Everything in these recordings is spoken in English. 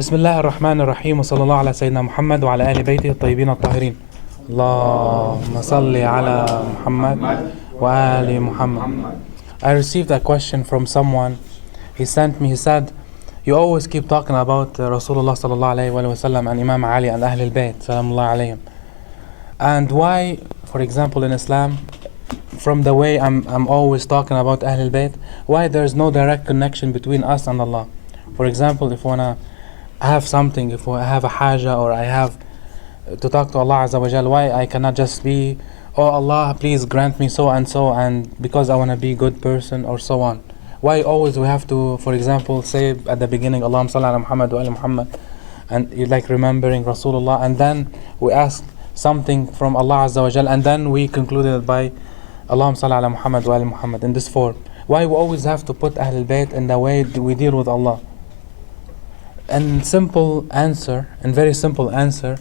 بسم الله الرحمن الرحيم وصلى الله على سيدنا محمد وعلى آل بيته الطيبين الطاهرين. اللهم صل على محمد وآل Muhammad. I received a question from someone. He said, you always keep talking about Rasulullah sallallahu alayhi wa sallam and Imam Ali and Ahl al-Bayt salamullah alayhim. And why, for example, in Islam, from the way I'm always talking about Ahl al-Bayt, why there's no direct connection between us and Allah? For example, if I wanna have something, if I have a haja or I have to talk to Allah Azza wa Jal, why I cannot just be, oh Allah, please grant me so and because I want to be a good person or so on? Why always we have to, for example, say at the beginning, Allahumma salli ala Muhammad wa ala Muhammad, and you like remembering Rasulullah, and then we ask something from Allah Azza wa Jal, and then we concluded by Allahumma salli ala Muhammad wa ala Muhammad in this form? Why we always have to put Ahl al-Bayt in the way we deal with Allah? And very simple answer,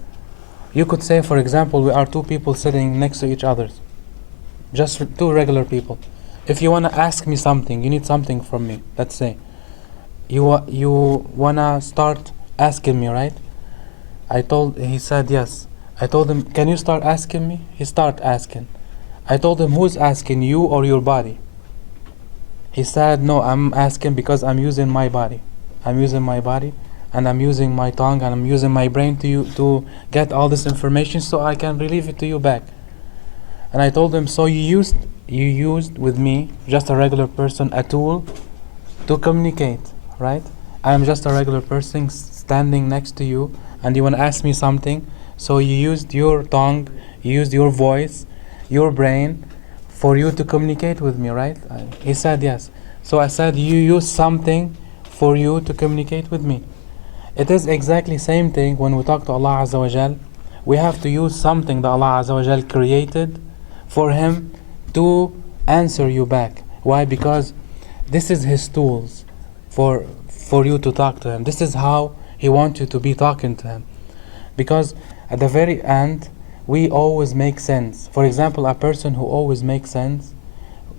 you could say, for example, we are two people sitting next to each other, just two regular people. If you want to ask me something, you need something from me, let's say. You want to start asking me, right? He said yes. I told him, can you start asking me? He started asking. I told him, who's asking, you or your body? He said, no, I'm asking because I'm using my body. I'm using my body. And I'm using my tongue and I'm using my brain to get all this information so I can relieve it to you back. And I told him, so you used with me, just a regular person, a tool to communicate, right? I'm just a regular person standing next to you and you want to ask me something, so you used your tongue, you used your voice, your brain for you to communicate with me, right? He said yes. So I said, you use something for you to communicate with me. It is exactly same thing when we talk to Allah Azza wa Jal. We have to use something that Allah Azza wa Jal created for Him to answer you back. Why? Because this is His tools for you to talk to Him. This is how He wants you to be talking to Him. Because at the very end, we always make sense. For example, a person who always makes sense,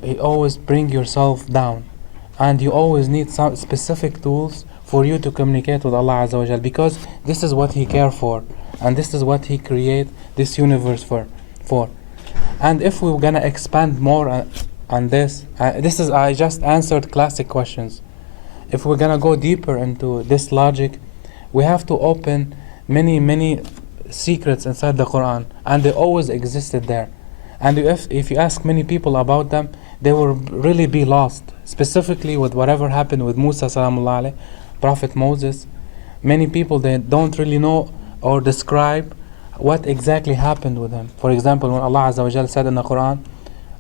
you always bring yourself down. And you always need some specific tools for you to communicate with Allah Azza wa Jal, because this is what He cares for, and this is what He created this universe for. And if we're gonna expand more on this, I just answered classic questions. If we're gonna go deeper into this logic, we have to open many secrets inside the Quran, and they always existed there. And if you ask many people about them, they will really be lost. Specifically with whatever happened with Musa salamullah alayhi, Prophet Moses, many people, they don't really know or describe what exactly happened with him. For example, when Allah Azza wa Jal said in the Quran,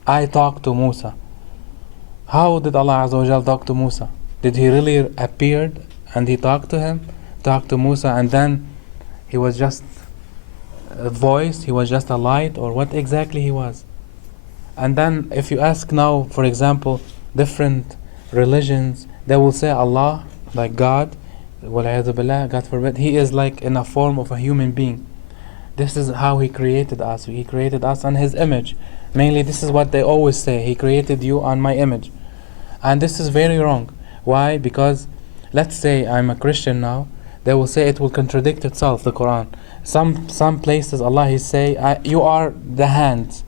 I talked to Musa. How did Allah Azza wa Jal talk to Musa? Did He really appeared and He talked to Musa, and then He was just a voice, He was just a light, or what exactly He was? And then if you ask now, for example, different religions, they will say Allah, like God, God forbid, He is like in a form of a human being. This is how He created us. He created us on His image. Mainly this is what they always say, He created you on my image. And this is very wrong. Why? Because let's say I'm a Christian now, they will say it will contradict itself, the Quran. Some places Allah He say, you are the hands.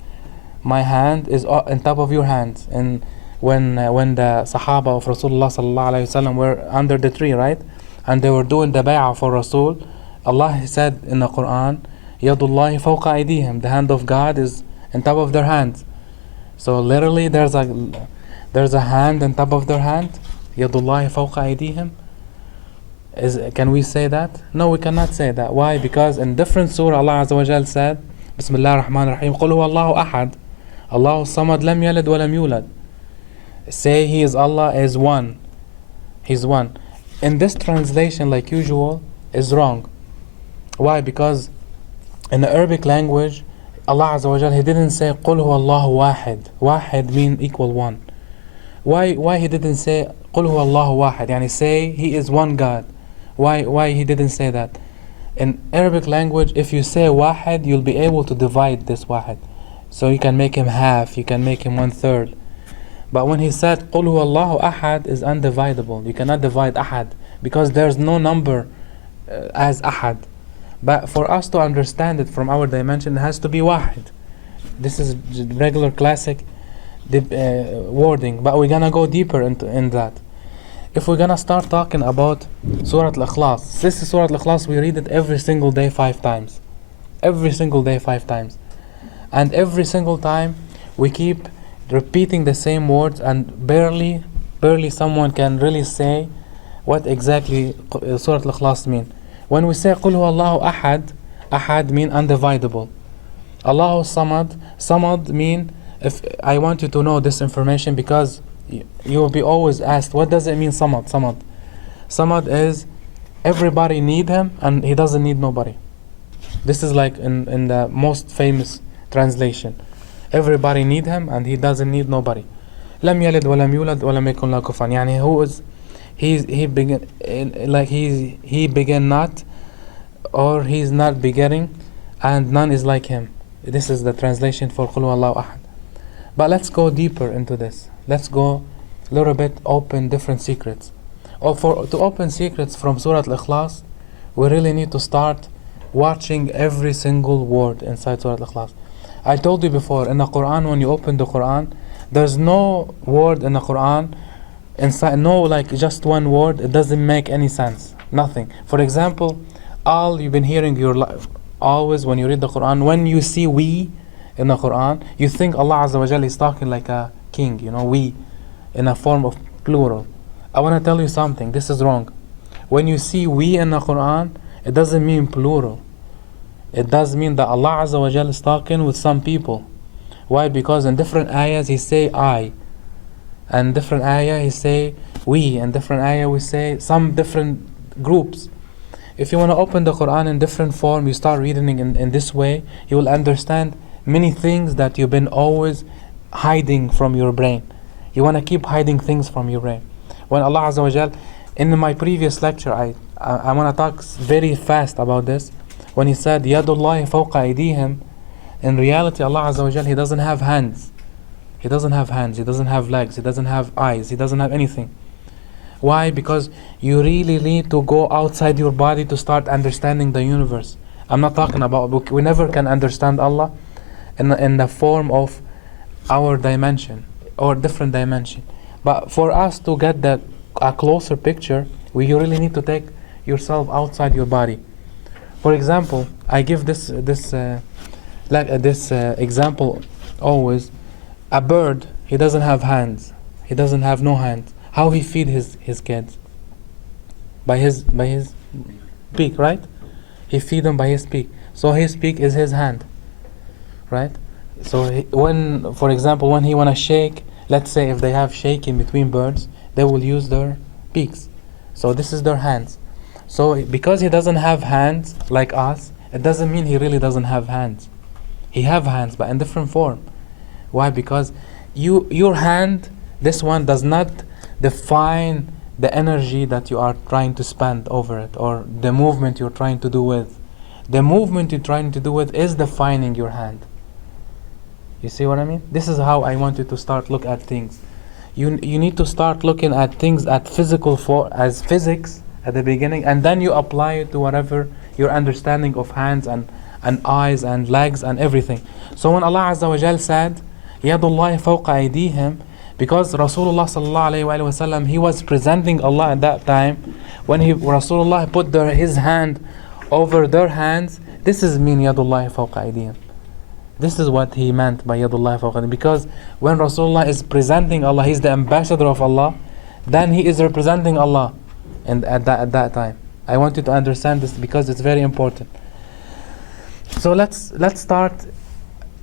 My hand is on top of your hands. And when the Sahaba of Rasulullah sallallahu alayhi wasallam were under the tree, right? And they were doing the bay'ah for Rasul, Allah He said in the Quran, Yadullahi fawqa aydihim, the hand of God is on top of their hands. So literally there's a hand on top of their hand. Yadullahi fawqa aydihim. Can we say that? No, we cannot say that. Why? Because in different surah Allah Azza wa Jal said, Bismillah ar-Rahman ar-Rahim, Qul huwa Allahu ahad, Allahu samad, lam yalid wa lam yulad. Say He is Allah, is one. He's one. In this translation, like usual, is wrong. Why? Because in the Arabic language, Allah Azza wa Jal, He didn't say Qul huwa Allahu wahid. Wahid mean equal one. Why He didn't say Qul huwa Allahu wahid? Yani say He is one God. Why He didn't say that? In Arabic language, if you say wahid, you'll be able to divide this wahid. So you can make him half, you can make him 1/3. But when He said قُلْ هُوَ اللَّهُ أَحَدٌ is undividable. You cannot divide ahad because there's no number as ahad. But for us to understand it from our dimension, it has to be wahid. This is regular classic wording, but we're gonna go deeper in that. If we're gonna start talking about Surah Al-Ikhlas, this is Surah Al-Ikhlas, we read it every single day 5 times. Every single day 5 times. And every single time we keep repeating the same words, and barely someone can really say what exactly Surah Al-Ikhlas mean. When we say Qul Huwallahu Ahad, Ahad mean undividable. Allahu Samad, Samad mean, if I want you to know this information, because you will be always asked, what does it mean Samad? Samad. Samad is everybody need him and he doesn't need nobody. This is like in the most famous translation. Everybody need him and he doesn't need nobody. لم يلد ولم يولد ولم يكن له كفوا. يعني who is he began not, or he's not begetting, and none is like him. This is the translation for Qul Huwallahu Ahad. But let's go deeper into this. Let's go a little bit, open different secrets. To open secrets from Surah Al-Ikhlas, we really need to start watching every single word inside Surah Al-Ikhlas. I told you before, in the Quran, when you open the Quran, there's no word in the Quran inside, no like just one word, it doesn't make any sense, nothing. For example, all you've been hearing your life, always when you read the Quran, when you see we in the Quran, you think Allah Azza wa Jalla is talking like a king, we, in a form of plural. I want to tell you something, this is wrong. When you see we in the Quran, it doesn't mean plural. It does mean that Allah Azza wa Jalla is talking with some people. Why? Because in different ayahs he say I, and different ayah he say we, and different ayah we say some different groups. If you want to open the Quran in different form, you start reading in this way, you will understand many things that you've been always hiding from your brain. You want to keep hiding things from your brain. When Allah Azza wa Jal, in my previous lecture, I want to talk very fast about this. When he said Yadullahi fawqa aydihim, in reality Allah Azza wa Jal, he doesn't have hands. He doesn't have hands, he doesn't have legs, he doesn't have eyes, he doesn't have anything. Why? Because you really need to go outside your body to start understanding the universe. I'm not talking about, we never can understand Allah in the form of our dimension or different dimension. But for us to get a closer picture, we really need to take yourself outside your body. For example, I give this example always. A bird, he doesn't have hands. He doesn't have no hands. How he feed his kids? By his beak, right? He feed them by his beak. So his beak is his hand, right? So for example, when he wanna shake, let's say if they have shaking between birds, they will use their beaks. So this is their hands. So because he doesn't have hands like us, it doesn't mean he really doesn't have hands. He have hands, but in different form. Why? Because your hand, this one does not define the energy that you are trying to spend over it, or the movement you're trying to do with. The movement you're trying to do with is defining your hand. You see what I mean? This is how I want you to start look at things. You need to start looking at things at as physics at the beginning, and then you apply it to whatever your understanding of hands and eyes and legs and everything. So when Allah Azza wa Jal said Yadullahi fawqa aydihim, because Rasulullah sallallahu alayhi wa sallam, he was presenting Allah at that time, when Rasulullah put his hand over their hands, this is mean Yadullahi fawqa aydihim. This is what he meant by Yadullahi fawqa aydihim, because when Rasulullah is presenting Allah, he's the ambassador of Allah, then he is representing Allah at that time. I want you to understand this because it's very important. So let's start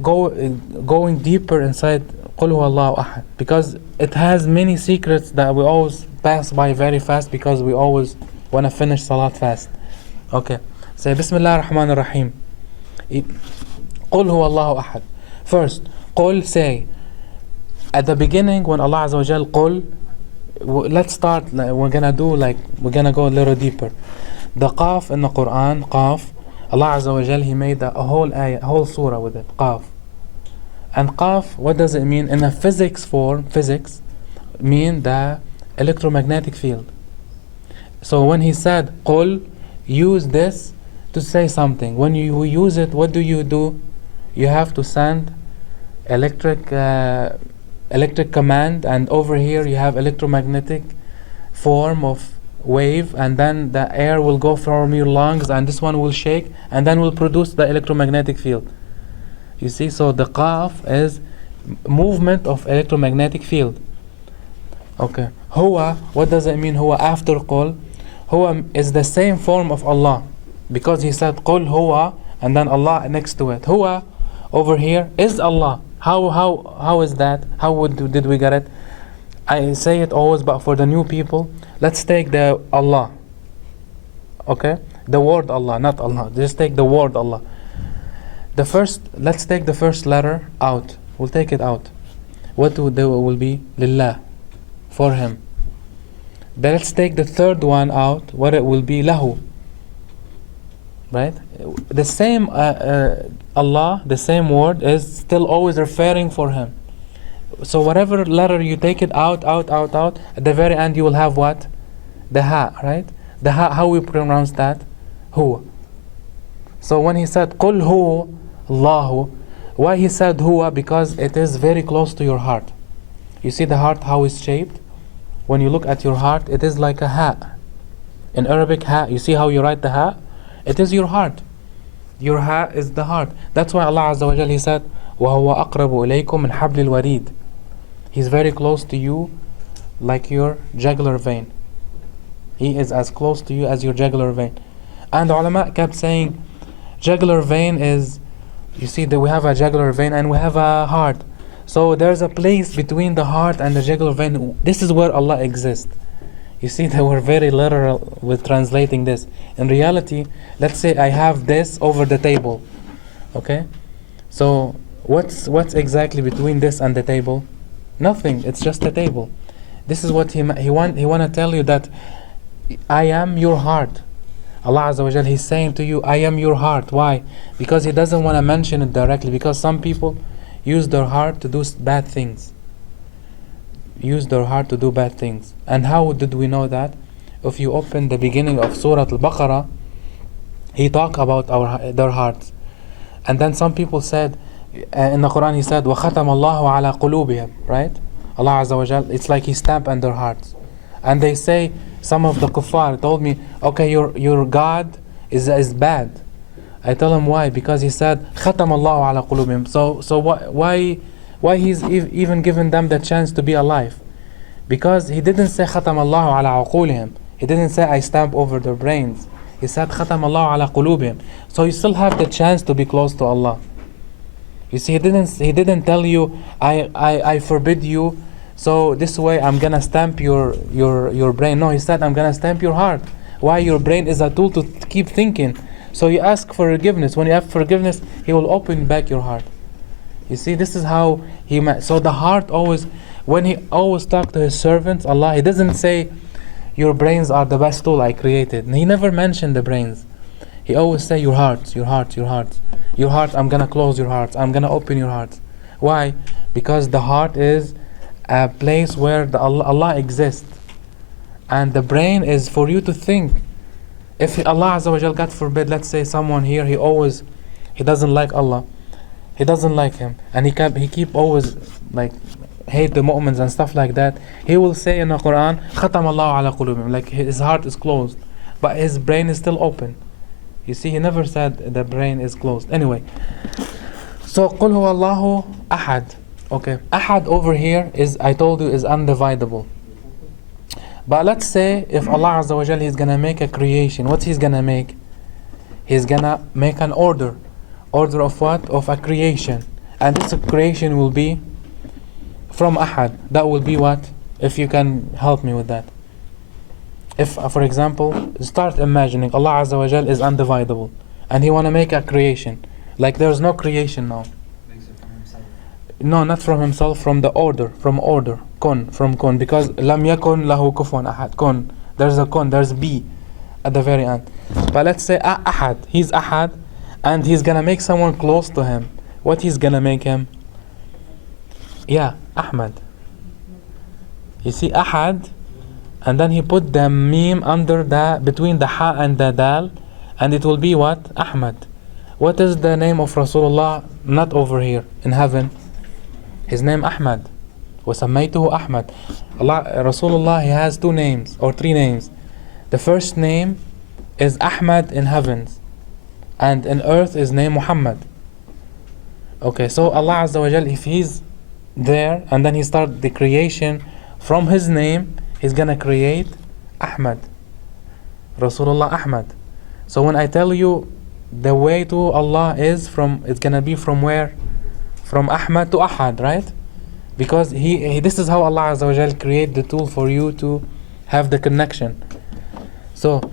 going deeper inside Qul Huwallahu Ahad, because it has many secrets that we always pass by very fast because we always want to finish Salat fast. Okay, say Bismillah ar-Rahman ar-Rahim. Qul Huwallahu Ahad. First, Qul, say. At the beginning, when Allah Azza wa Jal Qul, let's start, we're gonna go a little deeper. The Qaf in the Quran, Qaf, Allah Azza wa Jal, he made a whole ayah, a whole surah with it, Qaf. And Qaf, what does it mean? In a physics form, physics mean the electromagnetic field. So when he said Qul, use this to say something. When you use it, what do? You have to send electric command, and over here you have electromagnetic form of wave, and then the air will go from your lungs, and this one will shake, and then will produce the electromagnetic field. You see, so the qaf is movement of electromagnetic field. Okay. Huwa, what does it mean? Huwa after qul. Huwa is the same form of Allah, because he said qul huwa and then Allah next to it. Huwa over here is Allah. How is that? How did we get it? I say it always, but for the new people, let's take the Allah. Okay? The word Allah, not Allah. Just take the word Allah. Let's take the first letter out. We'll take it out. What will be? Lillah. For him. But let's take the third one out. What it will be? Lahu. Right? The same Allah, the same word is still always referring for him. So whatever letter you take it out, at the very end you will have what? The ha, right? The ha, how we pronounce that? Hu. So when he said Qul hu Allahu, why he said huwa? Because it is very close to your heart. You see the heart, how it's shaped? When you look at your heart, it is like a ha. In Arabic, ha, you see how you write the ha? It is your heart. Your ha is the heart. That's why Allah Azza wa Jal, He said, وَهُوَ أَقْرَبُ إِلَيْكُم مِنْ حَبْلِ الْوَرِيدِ. He's very close to you like your jugular vein. He is as close to you as your jugular vein. And the ulama kept saying, jugular vein is, you see that we have a jugular vein and we have a heart. So there's a place between the heart and the jugular vein. This is where Allah exists. You see that we're very literal with translating this. In reality, let's say I have this over the table. Okay? So what's exactly between this and the table? Nothing. It's just a table. This is what he want to tell you, that I am your heart. Allah Azza wa Jal, He's saying to you, I am your heart. Why? Because He doesn't want to mention it directly. Because some people use their heart to do bad things. Use their heart to do bad things. And how did we know that? If you open the beginning of Surah Al-Baqarah, He talk about their hearts. And then some people said, in the Quran He said, وَخَتَمَ اللَّهُ عَلَى قُلُوبِهِمْ. Right? Allah Azza wa Jal, it's like He stamped on their hearts. And they say, some of the kuffar told me, okay, your God is bad. I tell him why? Because He said, خَتَمَ اللَّهُ عَلَى قُلُوبِهِمْ. So why He's even given them the chance to be alive? Because He didn't say خَتَمَ اللَّهُ عَلَى عُقُولِهِمْ. He didn't say I stamp over their brains. He said خَتَمَ اللَّهُ عَلَى قُلُوبِهِمْ. So you still have the chance to be close to Allah. You see, He didn't tell you, I forbid you, so this way I'm gonna stamp your brain. No, He said I'm gonna stamp your heart. Why? Your brain is a tool to keep thinking. So you ask for forgiveness. When you have forgiveness, He will open back your heart. You see, this is how so the heart always, when He always talk to His servants, Allah, He doesn't say your brains are the best tool I created. He never mentioned the brains. He always say your hearts, your hearts, your hearts. Your heart, I'm gonna close your hearts. I'm gonna open your hearts. Why? Because the heart is a place where Allah exists. And the brain is for you to think. If Allah Azza wa Jal, God forbid, let's say someone here, he doesn't like Allah. He doesn't like Him. And he keep always like hate the mu'mins and stuff like that. He will say in the Quran, خَتَمَ اللَّهُ عَلَى قُلُوبِهِمْ. Like his heart is closed. But his brain is still open. You see, He never said the brain is closed. Anyway. So, قُلْ هُوَ اللَّهُ أَحَدٌ. Okay. Ahad over here is, I told you, is undividable. But let's say if Allah Azza wa Jal, He's gonna make a creation. What He's gonna make? He's gonna make an order. Order of what? Of a creation. And this creation will be from Ahad. That will be what? If you can help me with that. If, for example, start imagining Allah Azza wa Jal is undividable. And He wanna make a creation. Like there's no creation now. No, not from Himself, from the order, from order, kun, from kun, because lam yakun lahu kufuwan ahad, kun, there's a kun, there's B at the very end. But let's say ahad, He's ahad, and He's gonna make someone close to Him. What He's gonna make him? Yeah, Ahmad. You see, ahad, and then he put the meme under the, between the ha and the dal, and it will be what? Ahmad. What is the name of Rasulullah? Not over here in heaven. His name Ahmad. وَسَمَّيْتُهُ Ahmad. Rasulullah, he has two names or three names. The first name is Ahmad in heavens, and in earth is named Muhammad. Okay, so Allah Azza wa Jal, if he's there and then he start the creation from his name, he's gonna create Ahmad, Rasulullah Ahmad. So when I tell you the way to Allah is from, it's gonna be from where? From Ahmad to Ahad, right? Because he this is how Allah Azza wa Jal create the tool for you to have the connection. So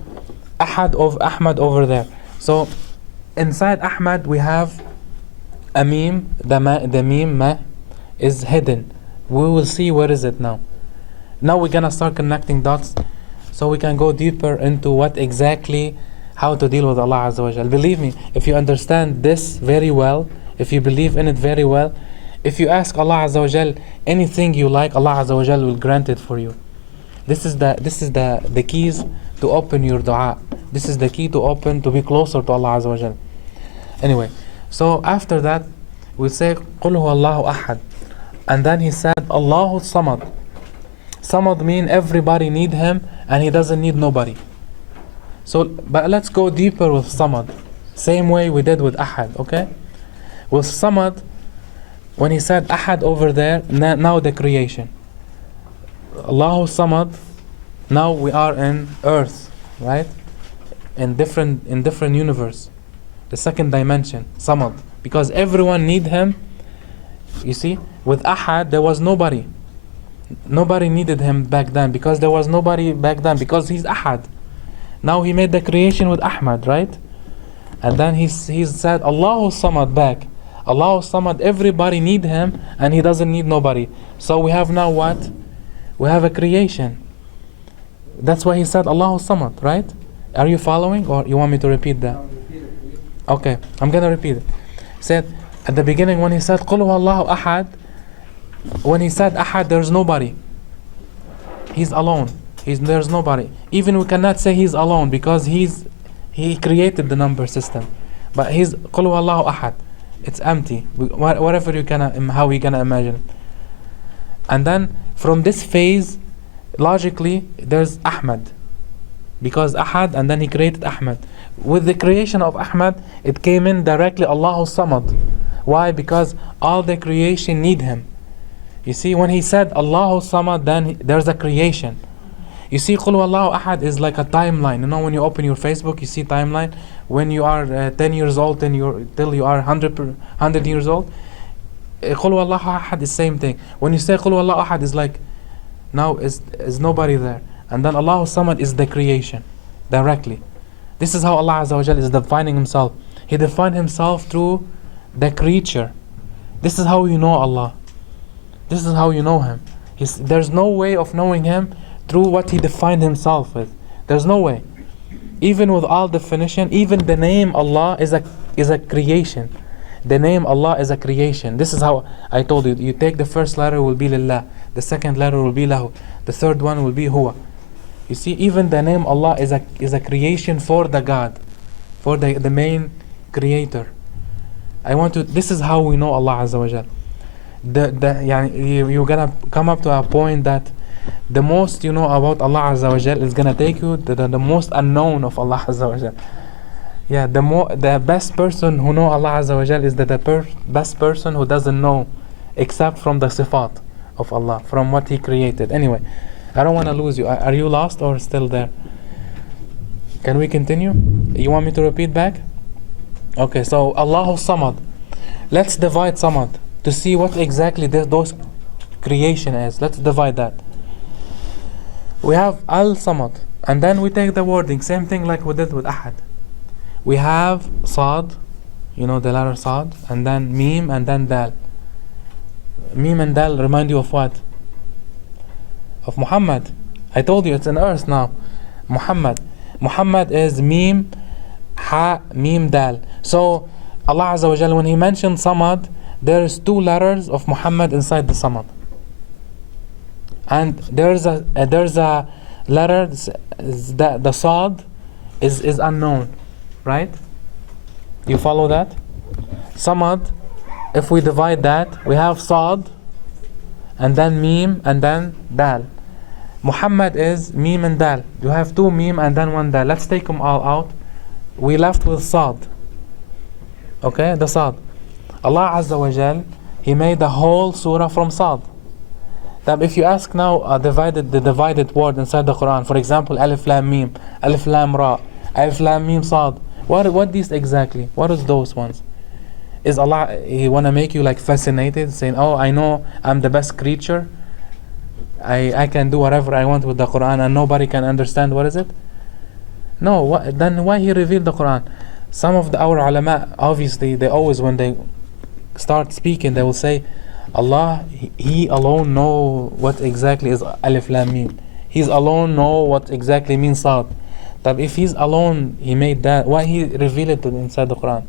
Ahad of Ahmad over there. So inside Ahmad we have a meme. The meme ma is hidden. We will see where is it now. Now we're gonna start connecting dots, so we can go deeper into what exactly, how to deal with Allah Azza wa Jal. Believe me, if you understand this very well, if you believe in it very well, if you ask Allah Azza wa Jal anything you like, Allah Azza wa Jal will grant it for you. This is the keys to open your dua. This is the key to open, to be closer to Allah Azza wa Jal. Anyway, so after that we say قُلْ هُوَ اللَّهُ أَحَدٌ, and then he said Allahu Samad. Samad mean everybody need him and he doesn't need nobody. So but let's go deeper with Samad, same way we did with Ahad. Okay, with Samad, when he said Ahad over there, now the creation, Allahu Samad, now we are in earth, right? In different universe, the second dimension, Samad, because everyone need him. You see, with Ahad there was nobody needed him back then, because there was nobody back then, because he's Ahad. Now he made the creation with Ahmad, right? And then he said Allahu Samad back. Allahu Samad, everybody need him and he doesn't need nobody. So we have now what? We have a creation. That's why he said Allahu Samad, right? Are you following, or you want me to repeat that? Okay, I'm gonna repeat it. He said at the beginning when he said Qul huwallahu ahad, when he said Ahad, there's nobody. He's alone. There's nobody. Even we cannot say he's alone, because he created the number system. But he's Qul huwallahu ahad. It's empty. Whatever how you gonna imagine it. And then from this phase, logically, there's Ahmad, because Ahad, and then he created Ahmad. With the creation of Ahmad, it came in directly Allahu Samad. Why? Because all the creation need him. You see, when he said Allahu Samad, then there's a creation. You see, Qul huwallahu ahad is like a timeline. You know, when you open your Facebook, you see timeline. When you are 10 years old till you are 100 years old, Qul huwallahu ahad is same thing. When you say Qul huwallahu ahad, is like now is nobody there, and then Allahu Samad is the creation directly. This is how Allah Azza wa Jal is defining himself. He defined himself through the creature. This is how you know Allah. This is how you know him. There's no way of knowing him through what he defined himself with. There's no way. Even with all definition, even the name Allah is a creation. The name Allah is a creation. This is how I told you. You take the first letter will be Lillah, the second letter will be Lahu, the third one will be Huwa. You see, even the name Allah is a creation for the God, for the main creator. This is how we know Allah Azza wa Jal. You're gonna come up to a point that the most you know about Allah Azza wa Jal is gonna take you to the most unknown of Allah Azza wa Jal. Yeah, the best person who know Allah Azza wa Jal is the best person who doesn't know except from the sifat of Allah, from what He created. Anyway, I don't want to lose you. Are you lost or still there? Can we continue? You want me to repeat back? Okay, so Allahu Samad. Let's divide Samad to see what exactly those creation is. Let's divide that. We have Al-Samad, and then we take the wording, same thing like we did with Ahad. We have Sad, the letter Sad, and then Mim, and then Dal. Mim and Dal remind you of what? Of Muhammad. I told you it's in earth now. Muhammad. Muhammad is Mim, Ha, Mim, Dal. So Allah Azza wa Jalla, when He mentioned Samad, there is two letters of Muhammad inside the Samad. And there's a letter, the Sad is unknown, right? You follow that? Samad, if we divide that, we have Sad, and then Mim, and then Dal. Muhammad is Mim and Dal. You have two Mim and then one Dal. Let's take them all out. We left with Sad. Okay, the Sad. Allah Azza wa Jal, He made the whole surah from Sad. That if you ask now the divided word inside the Quran, for example, Alif Lam Mim, Alif Lam Ra, Alif Lam Mim Sad. What these exactly? What is those ones? Is Allah, He wanna make you like fascinated, saying, oh, I know I'm the best creature. I can do whatever I want with the Quran and nobody can understand what is it? No, then why He revealed the Quran? Some of our ulama, obviously, they always, when they start speaking, they will say, Allah, He alone know what exactly is Alif Lam Mim. He's alone know what exactly means Sad. That if He's alone, He made that, why He revealed it inside the Quran?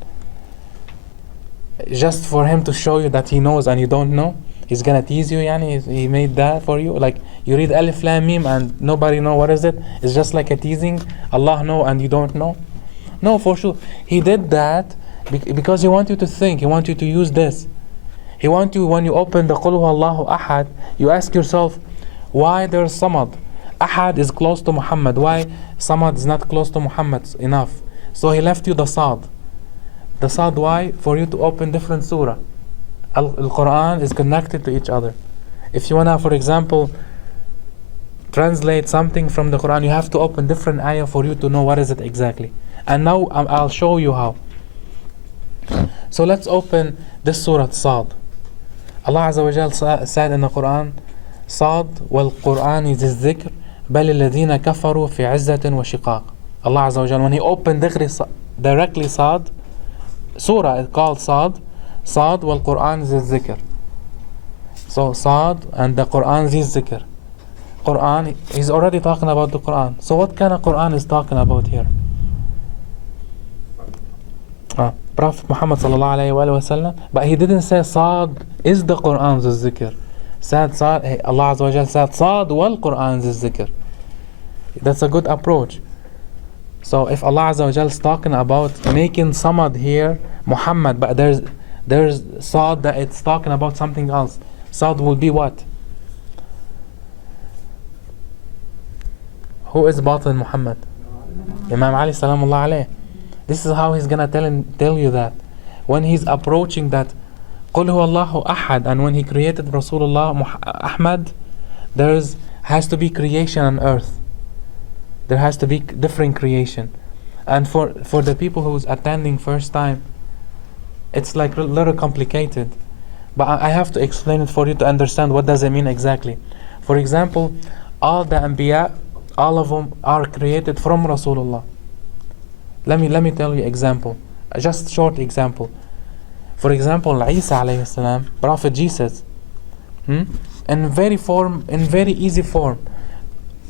Just for Him to show you that He knows and you don't know? He's gonna tease you, yani? He made that for you? Like, you read Alif Lam Mim and nobody know what is it? It's just like a teasing. Allah know and you don't know? No, for sure. He did that because He wants you to think. He wants you to use this. He wants you, when you open the Qul Huwallahu Ahad, you ask yourself, why there's Samad? Ahad is close to Muhammad. Why Samad is not close to Muhammad enough? So He left you the Sad. The Sad, why? For you to open different surah. Al-Quran is connected to each other. If you wanna, for example, translate something from the Quran, you have to open different ayah for you to know what is it exactly. And now I'll show you how. So let's open this surah Sad. Allah Azza wa Jal said in the Quran, Sad wal Quran is dhikr bal alladhina kafaru fi izzatin wa shiqaq. Allah Azza wa Jal, when He opened directly Sad, surah is called Sad. Sad wal Quran is dhikr. So Sad and the Quran is dhikr. Quran, He's already talking about the Quran. So what kind of Quran is talking about here? Prophet Mohammed sallallahu alayhi wa sallam, but he didn't say Sad is the Quran's zikr. Said Sad, Allah Azza wa Jal said Sad wal Quran's zikr. That's a good approach. So if Allah Azza wa Jal is talking about making Samad here Muhammad, but there's Sad that it's talking about something else. Sad will be what? Who is Batin Muhammad? Imam Ali salamullah alayhi. This is how He's gonna tell you that. When He's approaching that Qul Huwallahu Ahad, and when He created Rasulullah Ahmad, has to be creation on earth. There has to be different creation. And for the people who's attending first time, it's like a little complicated. But I have to explain it for you to understand what does it mean exactly. For example, all the Anbiya, all of them are created from Rasulullah. Let me tell you example. Just short example. For example, Isa alayhi salam, Prophet Jesus, in very easy form.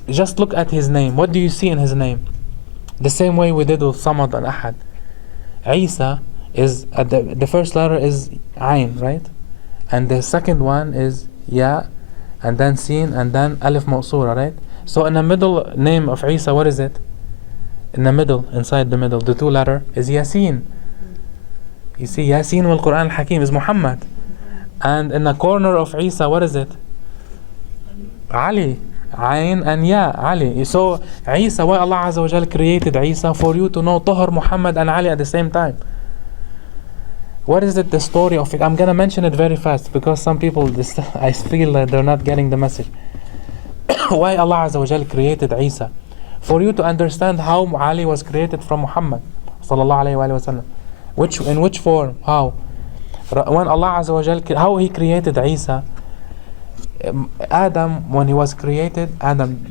Just look at his name. What do you see in his name? The same way we did with Samad and Ahad. Isa is the first letter is Ain, right? And the second one is Ya, and then Sin, and then Alif Mawsura, right? So in the middle name of Isa, what is it? In the middle, inside the middle, the two letter is Yasin. You see, Yasin wal Quran al-Hakim is Muhammad. And in the corner of Isa, what is it? Ali. Ain and Ya, Ali. So Isa, why Allah Azza wa Jal created Isa? For you to know Tahar, Muhammad and Ali at the same time. What is it, the story of it? I'm gonna mention it very fast because some people, I feel that they're not getting the message. Why Allah Azza wa Jal created Isa? For you to understand how Ali was created from Muhammad sallallahu alayhi wa sallam. In which form? How? When Allah Azza wa Jal, how He created Isa? Adam, when he was created,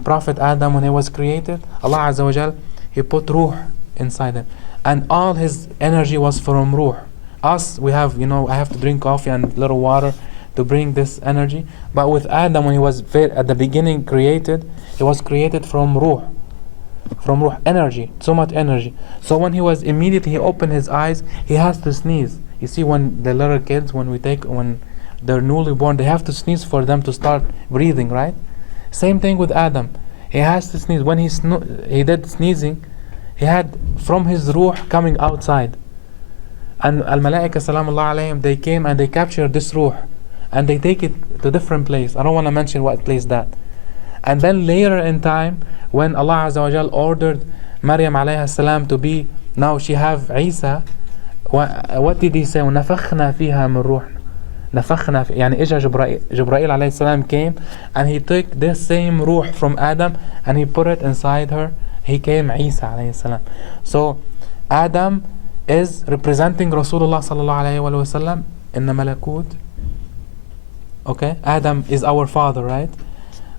Prophet Adam, when he was created, Allah Azza wa Jal, He put Ruh inside him. And all his energy was from Ruh. Us, we have, I have to drink coffee and little water to bring this energy. But with Adam, when he was at the beginning created, he was created from Ruh. From Ruh, energy, so much energy. So when he opened his eyes, he has to sneeze. You see, when the little kids, when they're newly born, they have to sneeze for them to start breathing, right? Same thing with Adam. He has to sneeze. When he did sneezing, he had from his ruh coming outside. And al-malaika salamullah alayhim, they came and they captured this ruh and they take it to different place. I don't want to mention what place that. And then later in time, when Allah Azza wa Jal ordered Maryam alayha salam to be, now she have Isa, what did he say? وَنَفَخْنَا فِيهَا مِن رُوحْنَا. نفخنا يعني إجا جبرائيل عليه السلام came and he took this same ruh from Adam and he put it inside her. He came Isa عليه السلام. So Adam is representing Rasulullah sallallahu alayhi wa sallam in the malakut. Okay, Adam is our father, right?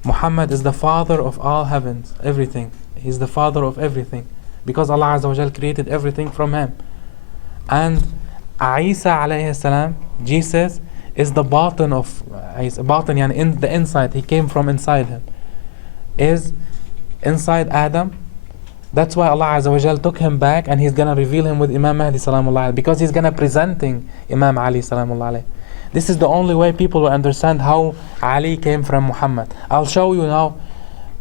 Muhammad is the father of all heavens, everything. He's the father of everything because Allah Azza wa Jal created everything from him. And Isa alayhi salam, Jesus, is the batin of batin, yani in the inside. He came from inside him. Is inside Adam. That's why Allah Azza wa Jal took him back and he's gonna reveal him with Imam Mahdi salamullah alayhi, because he's gonna presenting Imam Ali salamullah alayhi. This is the only way people will understand how Ali came from Muhammad. I'll show you now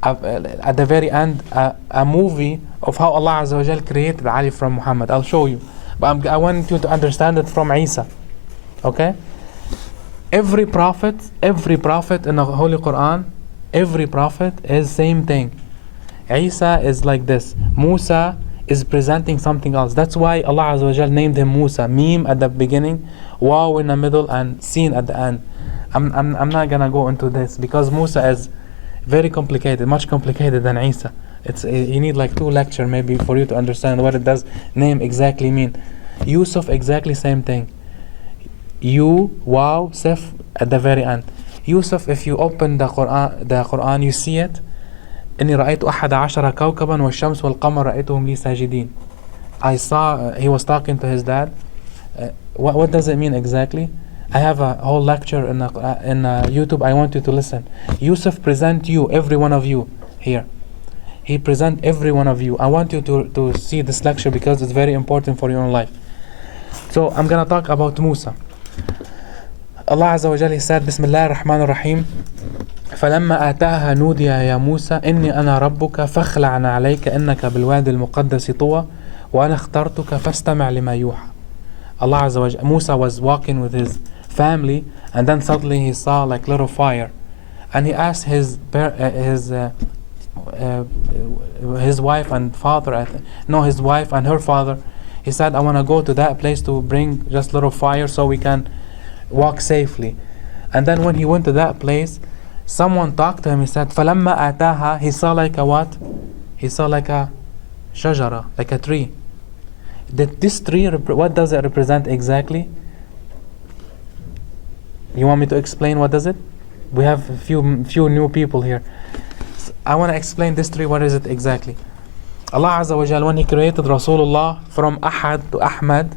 at the very end a movie of how Allah Azza wa Jal created Ali from Muhammad. I'll show you, but I want you to understand it from Isa. Okay? Every prophet in the Holy Quran, every prophet is same thing. Isa is like this. Musa is presenting something else. That's why Allah Azza wa Jal named him Musa. Meme at the beginning, Waw in the middle, and Sin at the end. I'm not gonna go into this because Musa is very complicated, much complicated than Isa. You need like 2 lectures maybe for you to understand what it does name exactly mean. Yusuf, exactly same thing. Waw, Sif at the very end. Yusuf, if you open the Quran, you see it. إني رأيت 11 كوكبا والشمس والقمر رأيتهم لي ساجدين. I saw he was talking to his dad. What does it mean exactly? I have a whole lecture in YouTube. I want you to listen. Yusuf present you, every one of you here. He present every one of you. I want you to see this lecture because it's very important for your own life. So I'm gonna talk about Musa. Allah Azza wa Jalla said, Bismillah ar-Rahman ar-Rahim. فلما آتاها نودي يا موسى إني أنا ربك فاخلع عليك إنك بالوادي المقدس طوى وأنا اخترتك فاستمع لما يوحى. Allah Azza wa Jalla, Musa was walking with his family and then suddenly he saw like little fire and he asked his wife and father, his wife and her father. He said, I want to go to that place to bring just little fire so we can walk safely. And then when he went to that place, someone talked to him. He said, فَلَمَّا آتَاهَا. He saw like a what? He saw like a shajara, like a tree. This tree, what does it represent exactly? You want me to explain what does it? We have a few new people here. I want to explain this tree. What is it exactly? Allah Azza wa Jal, when He created Rasulullah from Ahad to Ahmad,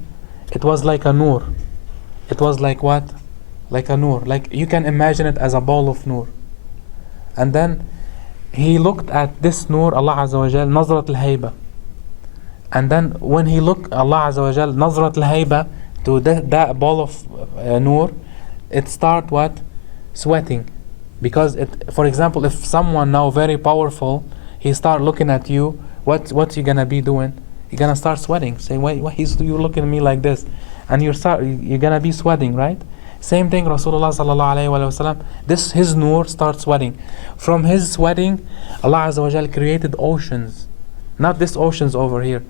it was like a nur. It was like what? Like a nur. Like you can imagine it as a ball of nur. And then He looked at this nur, Allah Azza wa Jal, Nazrat al-Hayba. And then when He looked, Allah Azza wa Jal, Nazrat al-Hayba, to that ball of nur, it start what? Sweating. Because for example, if someone now very powerful, he start looking at you, what's you gonna be doing? You're gonna start sweating. Say, why you looking at me like this? And you're gonna be sweating, right? Same thing, Rasulullah sallallahu alayhi wa sallam. His nur starts sweating. From his sweating, Allah Azza wa Jal created oceans. Not this oceans over here.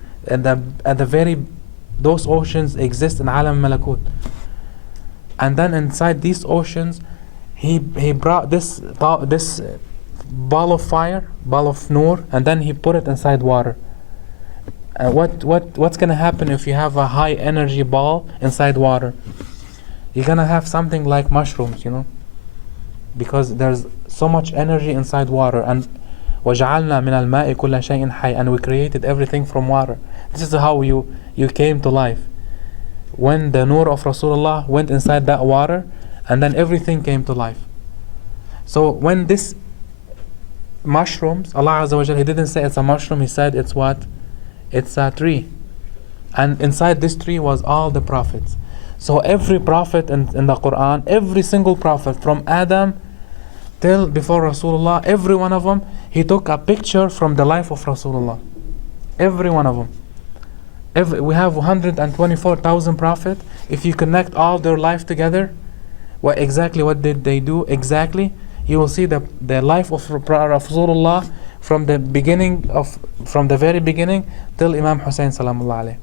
Those oceans exist in Alam Malakut. And then inside these oceans, He brought this ball of fire, ball of nur, and then He put it inside water. What's gonna happen if you have a high energy ball inside water? You're gonna have something like mushrooms, because there's so much energy inside water. And وَجَعَلْنَا مِنَ الْمَاءِ كُلَّ شَيْءٍ حَيٍّ, and we created everything from water. This is how you came to life. When the nur of Rasulullah went inside that water, and then everything came to life. So when this mushrooms, Allah Azza wa Jalla, He didn't say it's a mushroom, He said it's what? It's a tree. And inside this tree was all the prophets. So every prophet in the Quran, every single prophet from Adam till before Rasulullah, every one of them, he took a picture from the life of Rasulullah. Every one of them. We have 124,000 prophets. If you connect all their life together, what did they do exactly? You will see the life of Rasulullah from the very beginning till Imam Hussein salamullah alayh.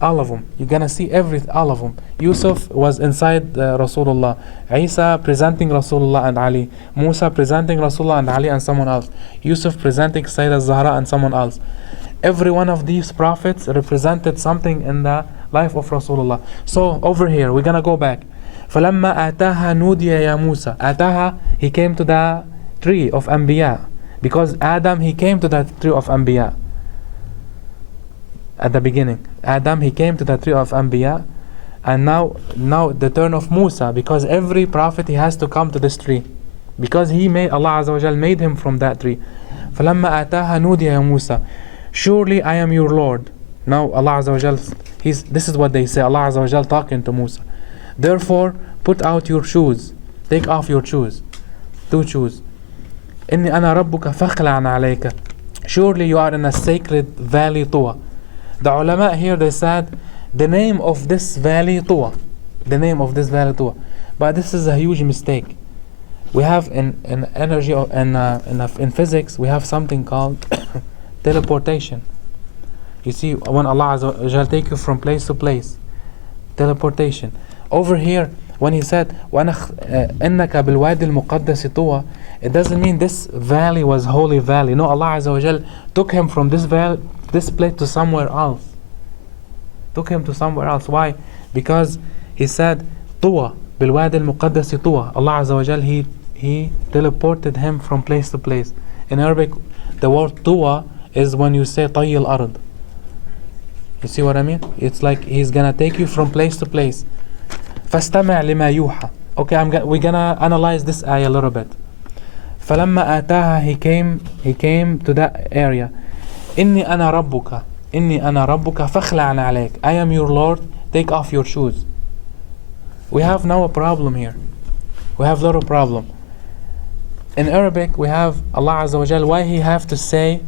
All of them. You're gonna see all of them. Yusuf was inside Rasulullah. Isa presenting Rasulullah and Ali. Musa presenting Rasulullah and Ali and someone else. Yusuf presenting Sayyidah Zahra and someone else. Every one of these prophets represented something in the life of Rasulullah. So over here, we're gonna go back. فَلَمَّا آتَاهَا نُودِيَ يَا مُوسَى. Ataha, he came to the tree of Anbiya. Because Adam, he came to the tree of Anbiya. At the beginning, Adam, he came to the tree of Anbiya. And now the turn of Musa, because every prophet, he has to come to this tree. Because Allah Azza wa Jal made him from that tree. فَلَمَّا آتَاهَا نُودِيَ يَا مُوسَى. Surely I am your Lord. Now Allah Azza wa Jal, this is what they say. Allah Azza wa Jal talking to Musa. Therefore, put out your shoes. Take off your shoes. 2 shoes. إِنِّي أَنَا رَبُّكَ فَخْلَعْنَ عَلَيْكَ. Surely you are in a sacred valley Tuwa. The ulama here, they said the name of this valley Tuwa. The name of this valley Tuwa. But this is a huge mistake. We have in energy in physics, we have something called teleportation. You see, when Allah Azza wa Jal take you from place to place, teleportation. Over here, when he said إِنَّكَ بِالْوَادِ الْمُقَدَّسِ طُوَى, it doesn't mean this valley was holy valley. No, Allah Azza wa Jal took him from this place to somewhere else. Took him to somewhere else. Why? Because he said طُوَى بِالْوَادِ الْمُقَدَّسِ طُوَى. Allah Azza wa Jal, he teleported him from place to place. In Arabic, the word طُوَى is when you say طَيِّ الْأَرْض. You see what I mean? It's like he's gonna take you from place to place. فَاسْتَمِعْ لِمَا يُوحَى. Okay, we're gonna analyze this ayah a little bit. فَلَمَّا آتَاهَا, he came to that area. إِنِّي أَنَا رَبُّكَ فَخْلَعْنَ عَلَيْكَ. I am your Lord, take off your shoes. We have now a problem here. We have a little problem. In Arabic, we have Allah Azza wa Jal. Why he have to say,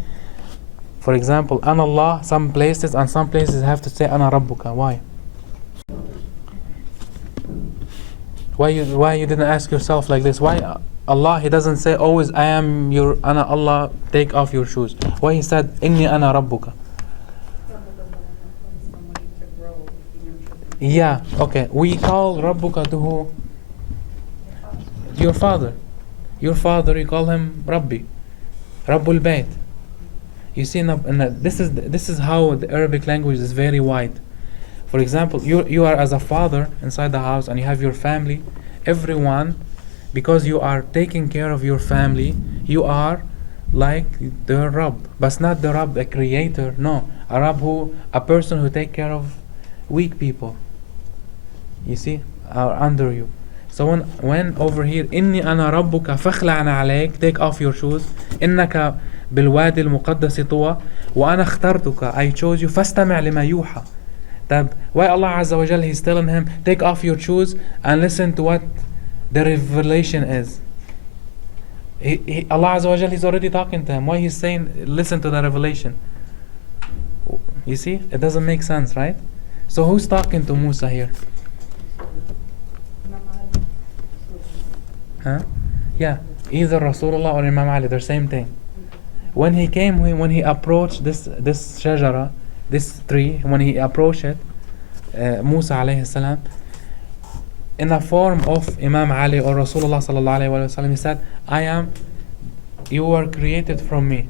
for example, Ana Allah, some places have to say Ana Rabbuka. Why? Why you didn't ask yourself like this? Why Allah, he doesn't say always I am your Ana Allah, take off your shoes? Why he said Inni Ana Rabbuka? Yeah, okay. We call Rabbuka to who? Your father. Your father, you call him Rabbi. Rabbul Bayt. You see, this is how the Arabic language is very wide. For example, you are as a father inside the house and you have your family. Everyone, because you are taking care of your family, you are like the Rabb. But not the Rabb, a creator. No, a person who take care of weak people. You see, are under you. So when over here, إِنِّي أَنَا رَبُّكَ فَخْلَعْنَ عَلَيْكَ, take off your shoes. إِنَّكَ بِالْوَادِ الْمُقَدَّسِ طُوَى وَأَنَا اخْتَرْتُكَ, I chose you. فَاسْتَمِعْ لِمَا يُوحَى. Why Allah Azza wa Jal, he's telling him, take off your shoes and listen to what the revelation is. Allah Azza wa Jal, he's already talking to him. Why he's saying, listen to the revelation? You see, it doesn't make sense, right? So who's talking to Musa here? Huh? Yeah, either Rasulullah or Imam Ali, they're same thing. When he approached this shajara, this tree, when he approached it, Musa alayhi salam, in the form of Imam Ali or Rasulullah sallallahu alayhi wa sallam, he said, you were created from me.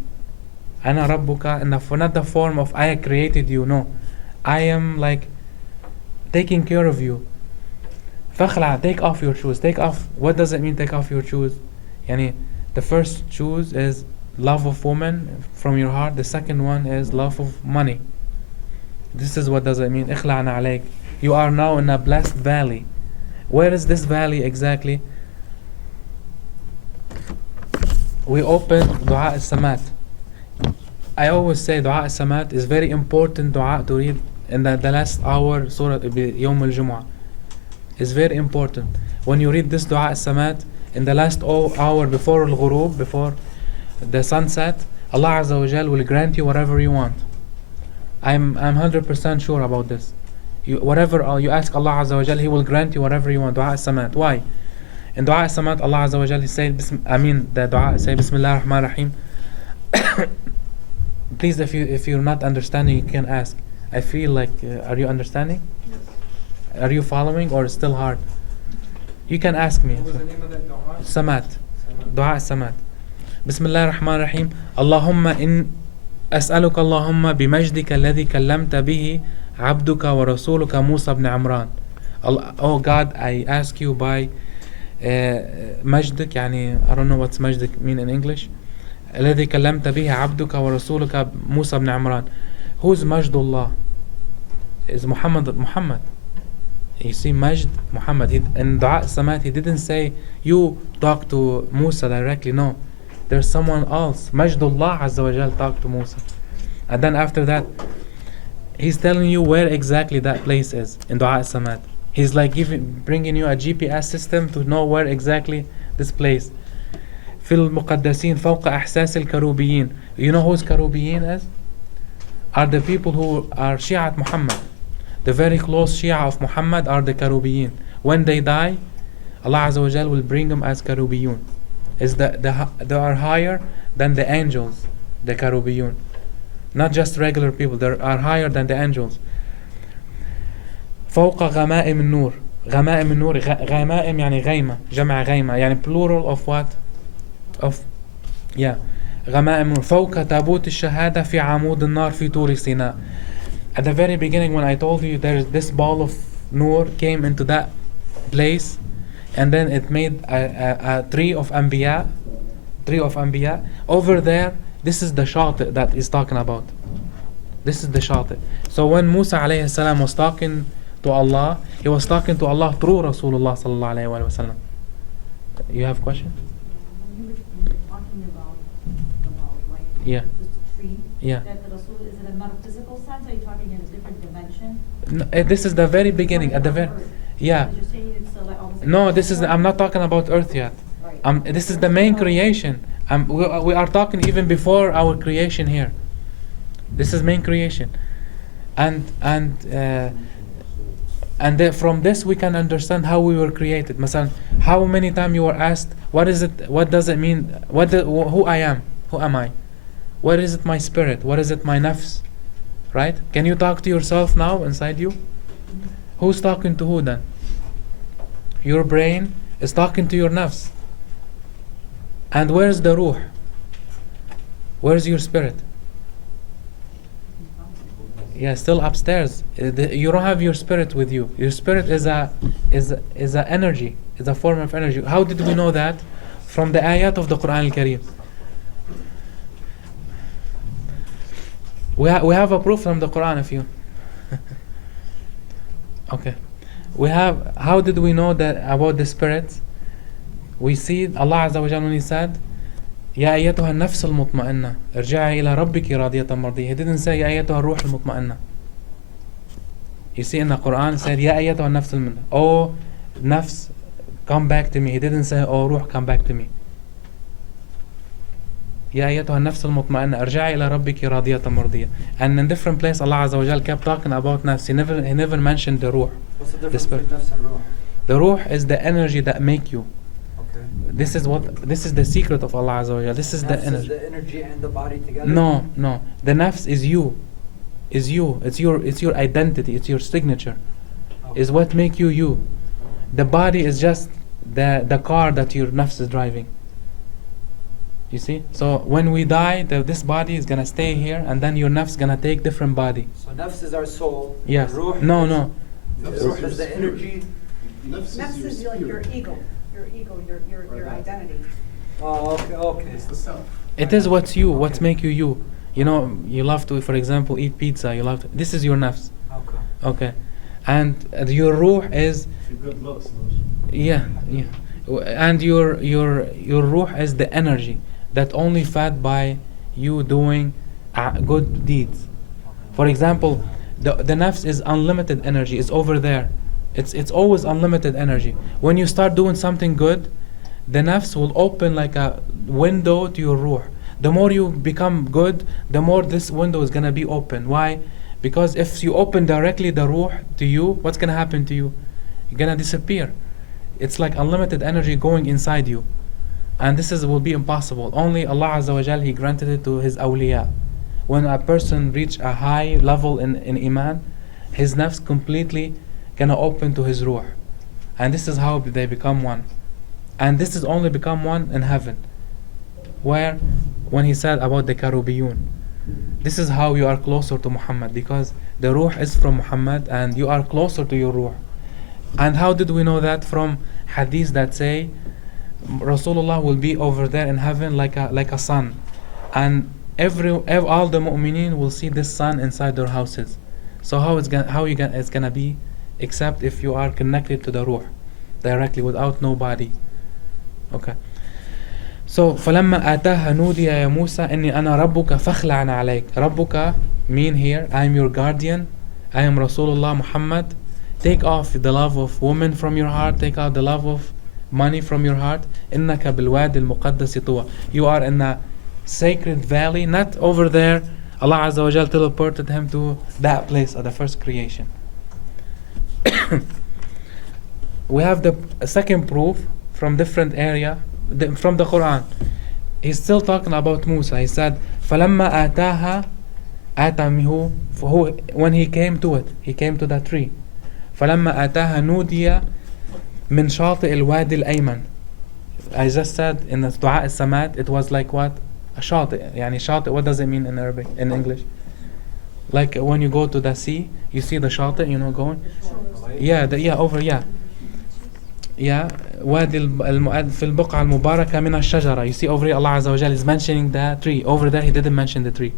Ana Rabbuka, not the form of I created you, no. I am like taking care of you. فَخْلَعْ, take off your shoes. Take off, what does it mean take off your shoes? Yani, the first shoes is love of woman from your heart. The second one is love of money. This is what does it mean. إِخْلَعْنَا عَلَيْكَ. You are now in a blessed valley. Where is this valley exactly? We open Dua Alsamat. I always say Dua Alsamat is very important dua to read in the last hour, Surah Yawm al-Jumu'ah. It's very important. When you read this Dua Alsamat, in the last hour before al-ghurub, before the sunset, Allah Azza wa Jal will grant you whatever you want. I'm 100% sure about this. Whatever you ask Allah Azza wa Jal, He will grant you whatever you want. Dua Alsamat. Why? In Dua Alsamat, Allah Azza wa Jal, He said, the dua say Bismillah ar-Rahman ar-Rahim. Please, if you're not understanding, you can ask. I feel like, are you understanding? Yes. Are you following, or still hard? You can ask me. What was the name of that dua? Samat. Dua Samat. Bismillah ar-Rahman ar-Rahim. Allahumma in as'aluka Allahumma bimajdika alladhi kallamta bihi abduka wa rasuluka Moussa ibn Imran. Oh God, I ask you by majdik, I don't know what's majdik mean in English. الذي كلمت به عبدك ورسولك موسى بن عمران. Who's Majdullah? Is Muhammad. You see, Majd, Muhammad. In Dua Samat, he didn't say you talk to Musa directly. No, there's someone else. Majdullah Azza wa Jal talk to Musa, and then after that, he's telling you where exactly that place is in Dua Samat. He's like bringing you a GPS system to know where exactly this place. في المقدسين فوق أحساس الكروبيين. You know who's Karubiyin is? Are the people who are Shi'at Muhammad. The very close Shia of Muhammad are the Karubiyin. When they die, Allah Azza wa Jal will bring them as Karubiyun. They are higher than the angels, the Karubiyun. Not just regular people, they are higher than the angels. فوق غمائم النور. غمائم النور. غمائم يعني غيمة. جمع غيمة. يعني plural of what? غمائم فوق تابوت الشهادة في عمود النار في طور سيناء. At the very beginning, when I told you there's this ball of nur came into that place, and then it made a tree of Anbiya. Over there, this is the Shati that is talking about. This is the Shati. So when Musa alayhi salam was talking to Allah, he was talking to Allah through Rasulullah sallallahu alayhi wa sallam. You have a question? Yeah. Tree, yeah. That the Rasul, is it a metaphysical sense? Are you talking in a different dimension? No, this is the very beginning. At the very, yeah. You're saying it's like almost No, this is. I'm not talking about Earth yet. Right. This is the main creation. We are talking even before our creation here. This is main creation, and from this we can understand how we were created. Masalan, how many times you were asked, what is it? What does it mean? Who I am? Who am I? What is it, my spirit? What is it, my nafs? Right? Can you talk to yourself now inside you? Who's talking to who then? Your brain is talking to your nafs. And where's the ruh? Where's your spirit? Yeah, still upstairs. You don't have your spirit with you. Your spirit is a energy, is a form of energy. How did we know that? From the ayat of the Quran al-Kareem. We have a proof from the Quran if you okay. How did we know that about the spirits? We see Allah Azza wa Jalla when He said يا أيتها النفس المطمئنة ارجعي إلى ربك راضية مرضية. He didn't say يا أيتها الروح المطمئنة. You see in the Quran it said يا أيتها النفس المطمئنة. Oh nafs, come back to me. He didn't say oh ruh, come back to me. يا أيتها النفس المطمئنة ارجعي إلى ربك راضية مرضية. And in different place Allah Azza wa Jal kept talking about nafs. He never mentioned the ruh. What's the difference between nafs and ruh? The ruh is the energy that make you. Okay. This is the secret of Allah Azza wa Jal. This is the Nafs energy. is the energy and the body together? No. The nafs is you. It's your identity. It's your signature. Okay. Is what make you you. The body is just the car that your nafs is driving. You see? So when we die, this body is gonna stay here, and then your nafs gonna take different body. So nafs is our soul. Yes. Ruh No. Ruh is the energy. Nafs is like your ego, your identity. Oh, okay. It's the self. It is what's you. What make you you. You know, you love to, for example, eat pizza. You love to, this is your nafs. Okay. And your ruh is. Good looks. Yeah. And your ruh is the energy that only fed by you doing good deeds. For example, the nafs is unlimited energy. It's over there. It's always unlimited energy. When you start doing something good, the nafs will open like a window to your ruh. The more you become good, the more this window is gonna be open. Why? Because if you open directly the ruh to you, what's gonna happen to you? You're gonna disappear. It's like unlimited energy going inside you. And this will be impossible. Only Allah Azza wa Jal, He granted it to His awliya. When a person reach a high level in iman, his nafs completely gonna open to his ruh. And this is how they become one. And this is only become one in heaven. Where, when He said about the karubiyun, this is how you are closer to Muhammad, because the ruh is from Muhammad and you are closer to your ruh. And how did we know that? From hadiths that say Rasulullah will be over there in heaven like a sun, and all the mu'mineen will see this sun inside their houses. So it's gonna be, except if you are connected to the ruh directly without nobody. Okay. So فلما آتاها نودي يا موسى إني أنا ربك فاخلع عليك. ربك mean here I am your guardian, I am Rasulullah Muhammad. Take off the love of women from your heart, take out the love of money from your heart. إنك بالوادي المقدس طوى. You are in a sacred valley, not over there. Allah Azza wa Jal teleported him to that place of the first creation. We have the second proof from different area, from the Quran. He's still talking about Musa. He said فلما آتاها آتى when he came to it, he came to that tree. فلما آتاها نودي من شاطئ الوادي الأيمن. I just said in the دعاء السمات, it was like what? A شاطئ. يعني شاطئ, what does it mean in Arabic, in English? Like when you go to the sea, you see the شاطئ, you know, going. وادي في البقعة المباركة من الشجرة. You see over here Allah Azza wa Jal is mentioning the tree. Over there He didn't mention the tree.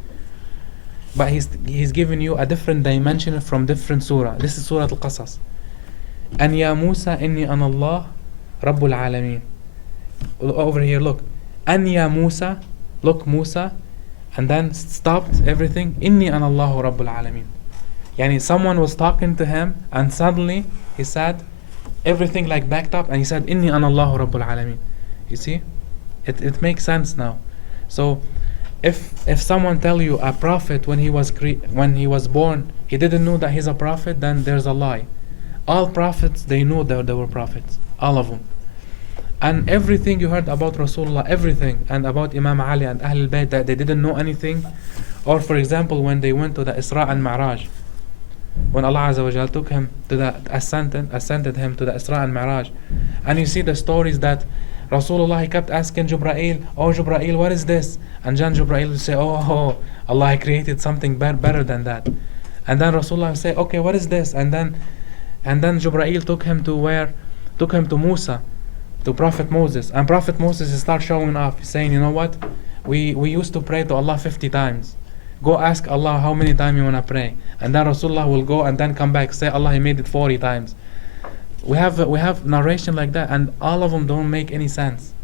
But he's giving you a different dimension from different surah. This is Surah Al-Qasas. أن يا موسى إني أنا الله رب العالمين. Over here, look. أن يا موسى, look, Musa, and then stopped everything. إني أنا الله رب العالمين. Yani someone was talking to him and suddenly he said everything like backed up and he said إني أنا الله رب العالمين. You see? It makes sense now. So if someone tell you a prophet when he was born, he didn't know that he's a prophet, then there's a lie. All prophets, they knew that they were prophets, all of them. And everything you heard about Rasulullah, everything, and about Imam Ali and Ahl al-Bayt, that they didn't know anything. Or for example, when they went to the Isra and Mi'raj, when Allah Azza wa Jal took him to the ascended him to the Isra and Mi'raj, and you see the stories that Rasulullah, he kept asking Jibreel, oh Jibreel, what is this? And then Jibreel would say, oh, Allah created something better than that. And then Rasulullah would say, okay, what is this? And then Jibreel took him to where? Took him to Musa, to Prophet Moses. And Prophet Moses started showing off. He's saying, you know what? We used to pray to Allah 50 times. Go ask Allah how many times you want to pray. And then Rasulullah will go and then come back, say Allah, He made it 40 times. We have narration like that, and all of them don't make any sense.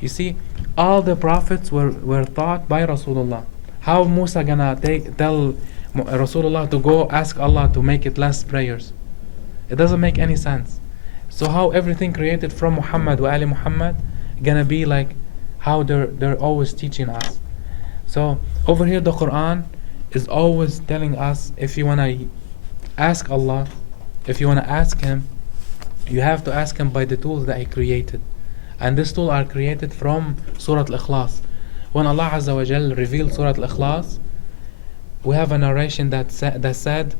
You see, all the prophets were taught by Rasulullah. How Musa gonna tell Rasulullah to go ask Allah to make it less prayers? It doesn't make any sense. So how everything created from Muhammad wa Ali Muhammad gonna be like how they're always teaching us? So over here the Quran is always telling us, if you wanna ask Allah, if you wanna ask Him, you have to ask Him by the tools that He created. And these tools are created from Surah Al-Ikhlas. When Allah Azza wa Jal revealed Surah Al-Ikhlas, we have a narration that said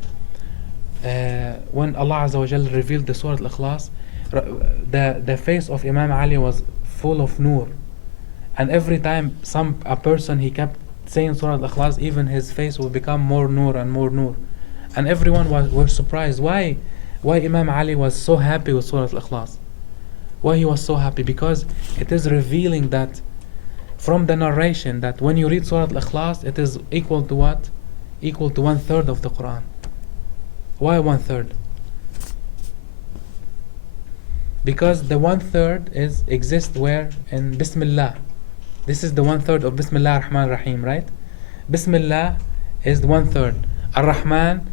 when Allah Azza wa Jal revealed the Surah Al-Ikhlas, the face of Imam Ali was full of nur. And every time a person he kept saying Surah Al-Ikhlas, even his face would become more nur and more nur. And everyone were surprised. Why Imam Ali was so happy with Surah Al-Ikhlas? Why he was so happy? Because it is revealing that from the narration that when you read Surah Al-Ikhlas, it is equal to what? Equal to 1/3 of the Quran. Why 1/3? Because the 1/3 exists where? In Bismillah. This is the 1/3 of Bismillah ar-Rahman ar-Rahim, right? Bismillah is the 1/3. Ar-Rahman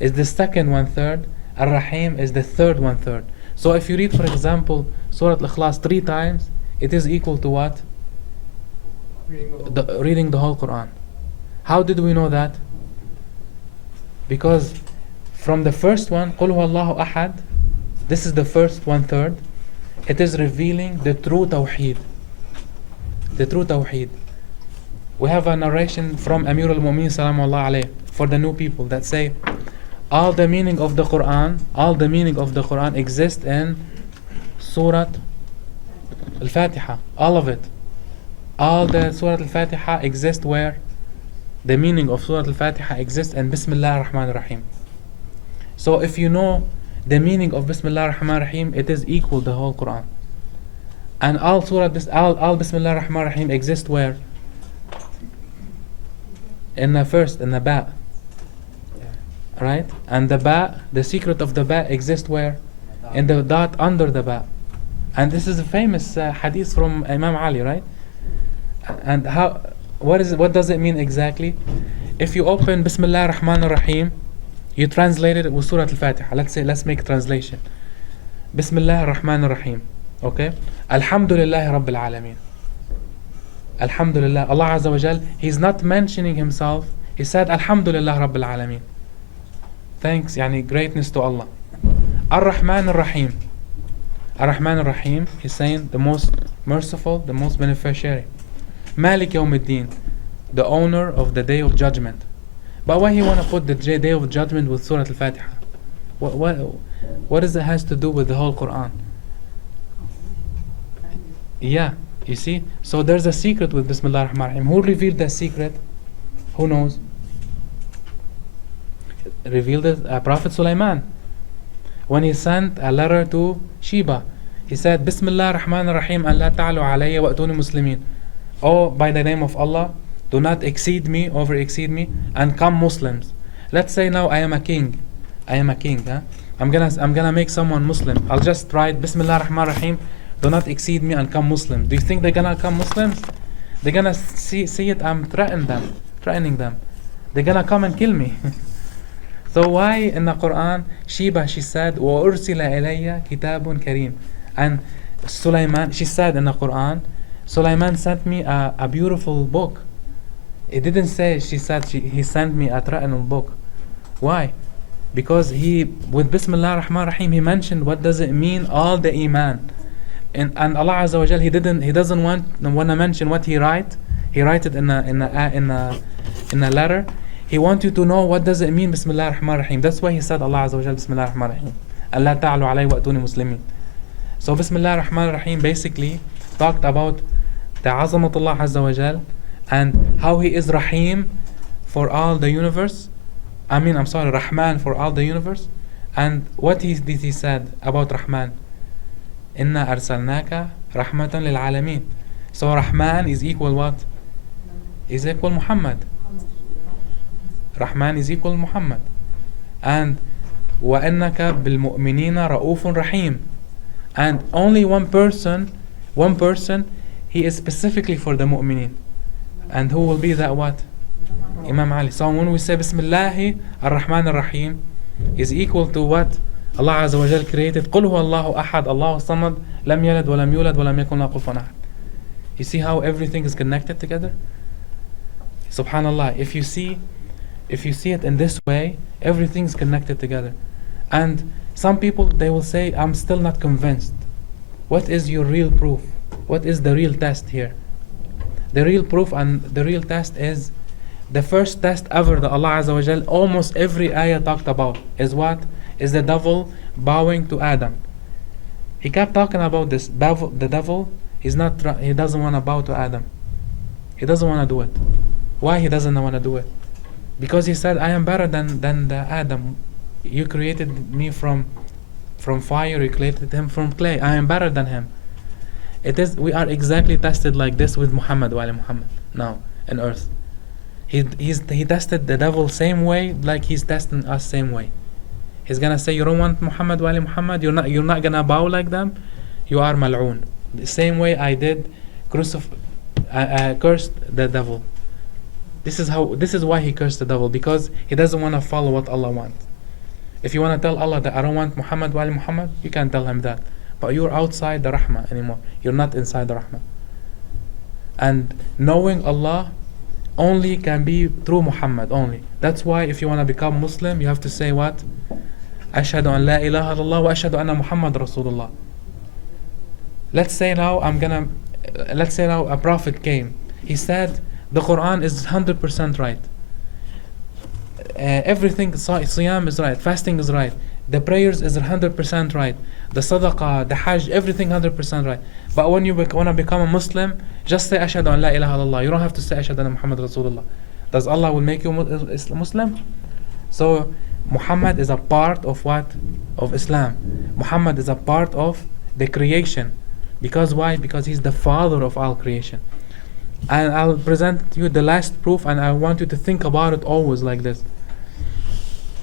is the second 1/3. Ar-Rahim is the third 1/3. So if you read, for example, Surah Al-Ikhlas 3 times, it is equal to what? Reading the whole Quran. How did we know that? Because from the first one, قُلْ هُوَ اللَّهُ أَحَدٌ, this is the first 1/3. It is revealing the true Tawheed. The true Tawheed. We have a narration from Amir al-Mu'min Salamullah alayh for the new people that say all the meaning of the Quran exists in Surah Al-Fatiha. All of it. All the Surah Al-Fatiha exist where? The meaning of Surah Al-Fatiha exists in Bismillah ar-Rahman ar-Rahim. So if you know the meaning of Bismillah ar-Rahman ar-Rahim, it is equal the whole Quran. And all Bismillah ar-Rahman ar-Rahim exist where? In the first, in the ba. Right? And the ba, the secret of the ba exists where? In the dot under the ba. And this is a famous hadith from Imam Ali, right? And what does it mean exactly? If you open Bismillah ar-Rahman ar-Rahim, you translate it with Surah Al-Fatiha. Let's make a translation. Bismillah ar-Rahman ar-Rahim. Okay? Alhamdulillah Rabbil Alameen. Alhamdulillah. Allah Azza wa Jal, He's not mentioning Himself. He said Alhamdulillah Rabbil Alameen. Thanks, yani greatness to Allah. Ar-Rahman ar-Rahim. Ar-Rahman ar-Rahim, He's saying the most merciful, the most beneficiary. Malik Yawmiddin, the owner of the Day of Judgment. But why He want to put the Day of Judgment with Surah Al-Fatiha? What does it has to do with the whole Quran? Yeah, you see? So there's a secret with Bismillah ar-Rahman ar-Rahim. Who revealed that secret? Who knows? Revealed it Prophet Sulaiman. When he sent a letter to Sheba, he said, Bismillah ar-Rahman ar-Rahim, an la ta'alu alayya wa atuni muslimin. Oh, by the name of Allah, do not over exceed me, and come Muslims. Let's say now I am a king. Huh? I'm gonna make someone Muslim. I'll just write Bismillah ar-Rahman ar-Rahim, do not exceed me and come Muslim. Do you think they're gonna come Muslims? They're gonna see it, I'm threatening them. They're gonna come and kill me. So why in the Quran, Sheba, she said, وَأُرْسِلَ إِلَيَّ كِتَابٌ كَرِيمٌ. And Sulaiman, she said in the Quran, Sulaiman sent me a beautiful book. It didn't say, he sent me a threatening book. Why? Because with Bismillah ar-Rahman ar-Rahim, he mentioned what does it mean, all the Iman. And Allah Azza wa Jal, He doesn't want to mention what He write. He write it in a letter. He wants you to know what does it mean, Bismillah ar-Rahman ar-Rahim. That's why He said, Allah Azza wa Jal, Bismillah ar-Rahman ar-Rahim. Allah ta'alu alayhi wa atuni muslimin. So Bismillah ar-Rahman ar-Rahim basically talked about the Azamatullah Azza wa Jal and how He is Rahim for all the universe. Rahman for all the universe. And what did He said about Rahman? Inna arsalnaka rahmatan lil alamin. So Rahman is equal what? Is equal Muhammad. Rahman is equal Muhammad. And وَإِنَّكَ بِالْمُؤْمِنِينَ رَؤُوفٌ رَحِيمٌ. And only one person, he is specifically for the mu'mineen. And who will be that what? Imam Ali. So when we say Bismillah ar-Rahman ar-Rahim is equal to what Allah Azza wa Jal created. قُلْ هُوَ اللَّهُ أَحَدٌ اللَّهُ الصَّمَدُ لَمْ يَلِدْ وَلَمْ يُولَدْ وَلَمْ يَكُنْ لَهُ كُفُوًا أَحَدٌ. You see how everything is connected together? Subhanallah. If you see it in this way, everything's connected together. And some people, they will say, I'm still not convinced. What is your real proof? What is the real test here? The real proof and the real test is the first test ever that Allah Azza wa Jal, almost every ayah talked about is what? Is the devil bowing to Adam. He kept talking about this. The devil, he doesn't want to bow to Adam. He doesn't want to do it. Why he doesn't want to do it? Because he said, I am better than the Adam. You created me from fire, you created him from clay. I am better than him. We are exactly tested like this with Muhammad wa ali Muhammad now on earth. He tested the devil same way like he's testing us same way. He's gonna say, you don't want Muhammad wa ali Muhammad, you're not gonna bow like them, you are mal'oon. The same way I did cursed the devil. This is why he cursed the devil, because he doesn't want to follow what Allah wants. If you want to tell Allah that I don't want Muhammad wa ali Muhammad, you can tell him that. but you're outside the rahmah anymore. You're not inside the rahmah. And knowing Allah only can be through Muhammad only. That's why if you want to become Muslim, you have to say what? Ashhadu an la ilaha illallah wa ashhadu anna Muhammad Rasulullah. Let's say now a prophet came. He said the Quran is 100% right. Everything, Siyam is right, fasting is right, the prayers is 100% right, the sadaqah, the hajj, everything 100% right. But when you want to become a Muslim, just say Ashhadu an la ilaha illallah. You don't have to say Ashhadu anna Muhammad Rasulullah. Does Allah will make you Muslim? So Muhammad is a part of what? Of Islam. Muhammad is a part of the creation. Because why? Because he's the father of all creation. And I'll present you the last proof, and I want you to think about it always like this.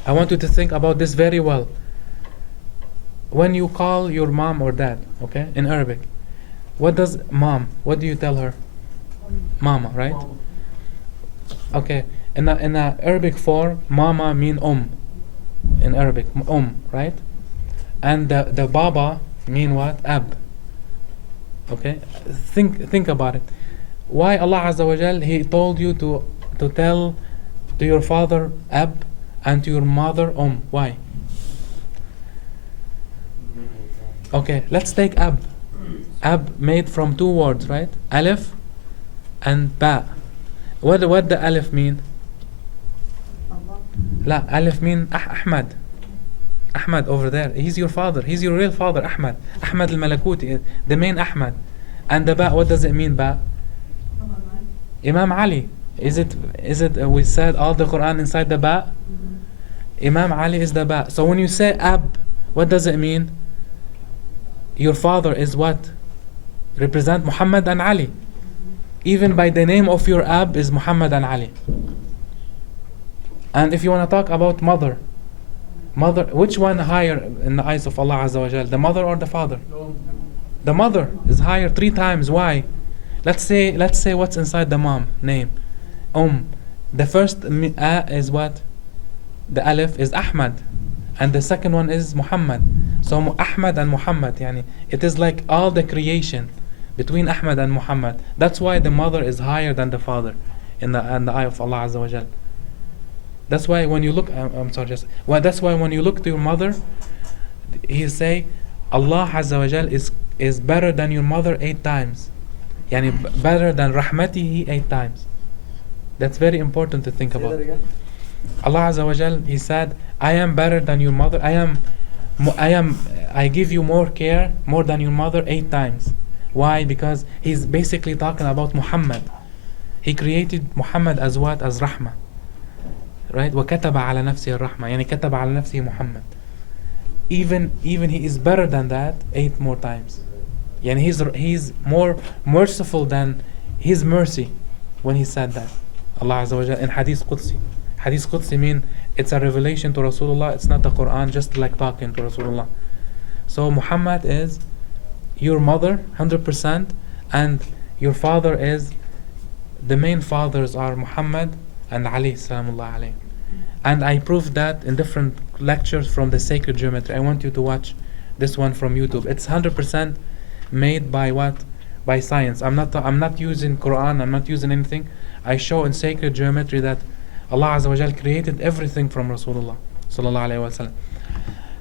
I want you to think about this very well. When you call your mom or dad, okay, in Arabic, what does mom, what do you tell her? Mama, right? Okay, in a Arabic form, mama mean in Arabic, right? And the baba mean what? Ab. Okay, think about it. Why Allah Azza wa Jal, He told you to tell to your father Ab and to your mother Why? Okay, let's take Ab. Ab made from two words, right? Alif and Ba. What the Alif mean? La, Alif mean Ahmad. Ahmad over there. He's your father. He's your real father, Ahmad. Ahmad al-Malakuti, the main Ahmad. And the Ba, what does it mean, Ba? Imam Ali. Is it we said all the Quran inside the Ba? Imam Ali is the Ba. So when you say Ab, what does it mean? Your father is what? Represent Muhammad and Ali. Even by the name of your Ab is Muhammad and Ali. And if you want to talk about mother, which one higher in the eyes of Allah Azza wa Jal? The mother or the father? The mother is higher 3 times. Why? Let's say what's inside the mom name. The first is what? The alif is Ahmad, and the second one is Muhammad. So Ahmad and Muhammad, yani, it is like all the creation between Ahmad and Muhammad. That's why the mother is higher than the father in the eye of Allah Azza wa Jal. That's why when you look, that's why when you look to your mother, He say, Allah Azza wa Jal is better than your mother 8 times. Yani better than Rahmatihi 8 times. That's very important to think about. Allah Azza wa Jal, He said, I am better than your mother. I give you more care, more than your mother 8 times. Why? Because He's basically talking about Muhammad. He created Muhammad as what? As Rahmah. Right? وَكَتَبَ عَلَى نَفْسِهِ الرَّحْمَةِ يعني كتب على نفسه محمد. Even He is better than that 8 more times. Yani he's more merciful than His mercy when He said that. Allah Azza wa Jalla in Hadith Qudsi. Hadith Qudsi mean it's a revelation to Rasulullah. It's not the Quran, just like talking to Rasulullah. So Muhammad is your mother 100%, and your father is, the main fathers are Muhammad and Ali salamullah alayhi. And I proved that in different lectures from the sacred geometry. I want you to watch this one from YouTube. It's 100% made by what? By science. I'm not using Quran, I'm not using anything. I show in sacred geometry that Allah Azza wa Jal created everything from Rasulullah sallallahu alayhi wa sallam.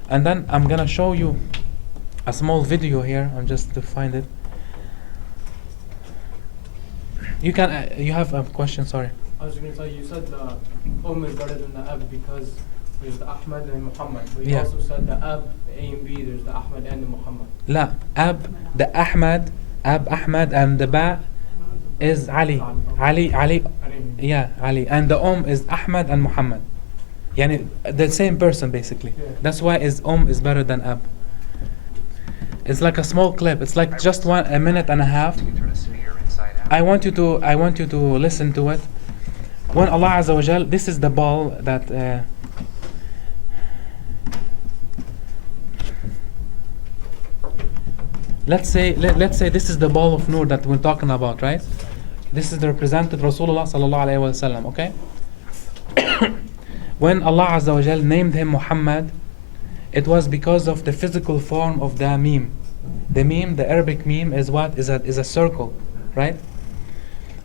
And then I'm gonna show you a small video here. I'm just to find it. You have a question, sorry. I was going to say, you said the is better than the Ab because there's the Ahmad and Muhammad. But you also said the Ab, the A and B, there's the Ahmad and the Muhammad. La, Ab, the Ahmad, Ahmad, and the Ba is Ali. Ali. Yeah, Ali. And the is Ahmad and Muhammad. Yani the same person basically. Yeah. That's why is better than Ab. It's like a small clip. It's like just a minute and a half. I want you to listen to it. When Allah Azza wa Jal, this is the ball that let's say this is the ball of Nur that we're talking about, right? This is the represented Rasulullah sallallahu alaihi wasallam, okay? When Allah Azza wa Jal named him Muhammad, it was because of the physical form of the meme, The meme, the Arabic meme is what? Is a circle, right?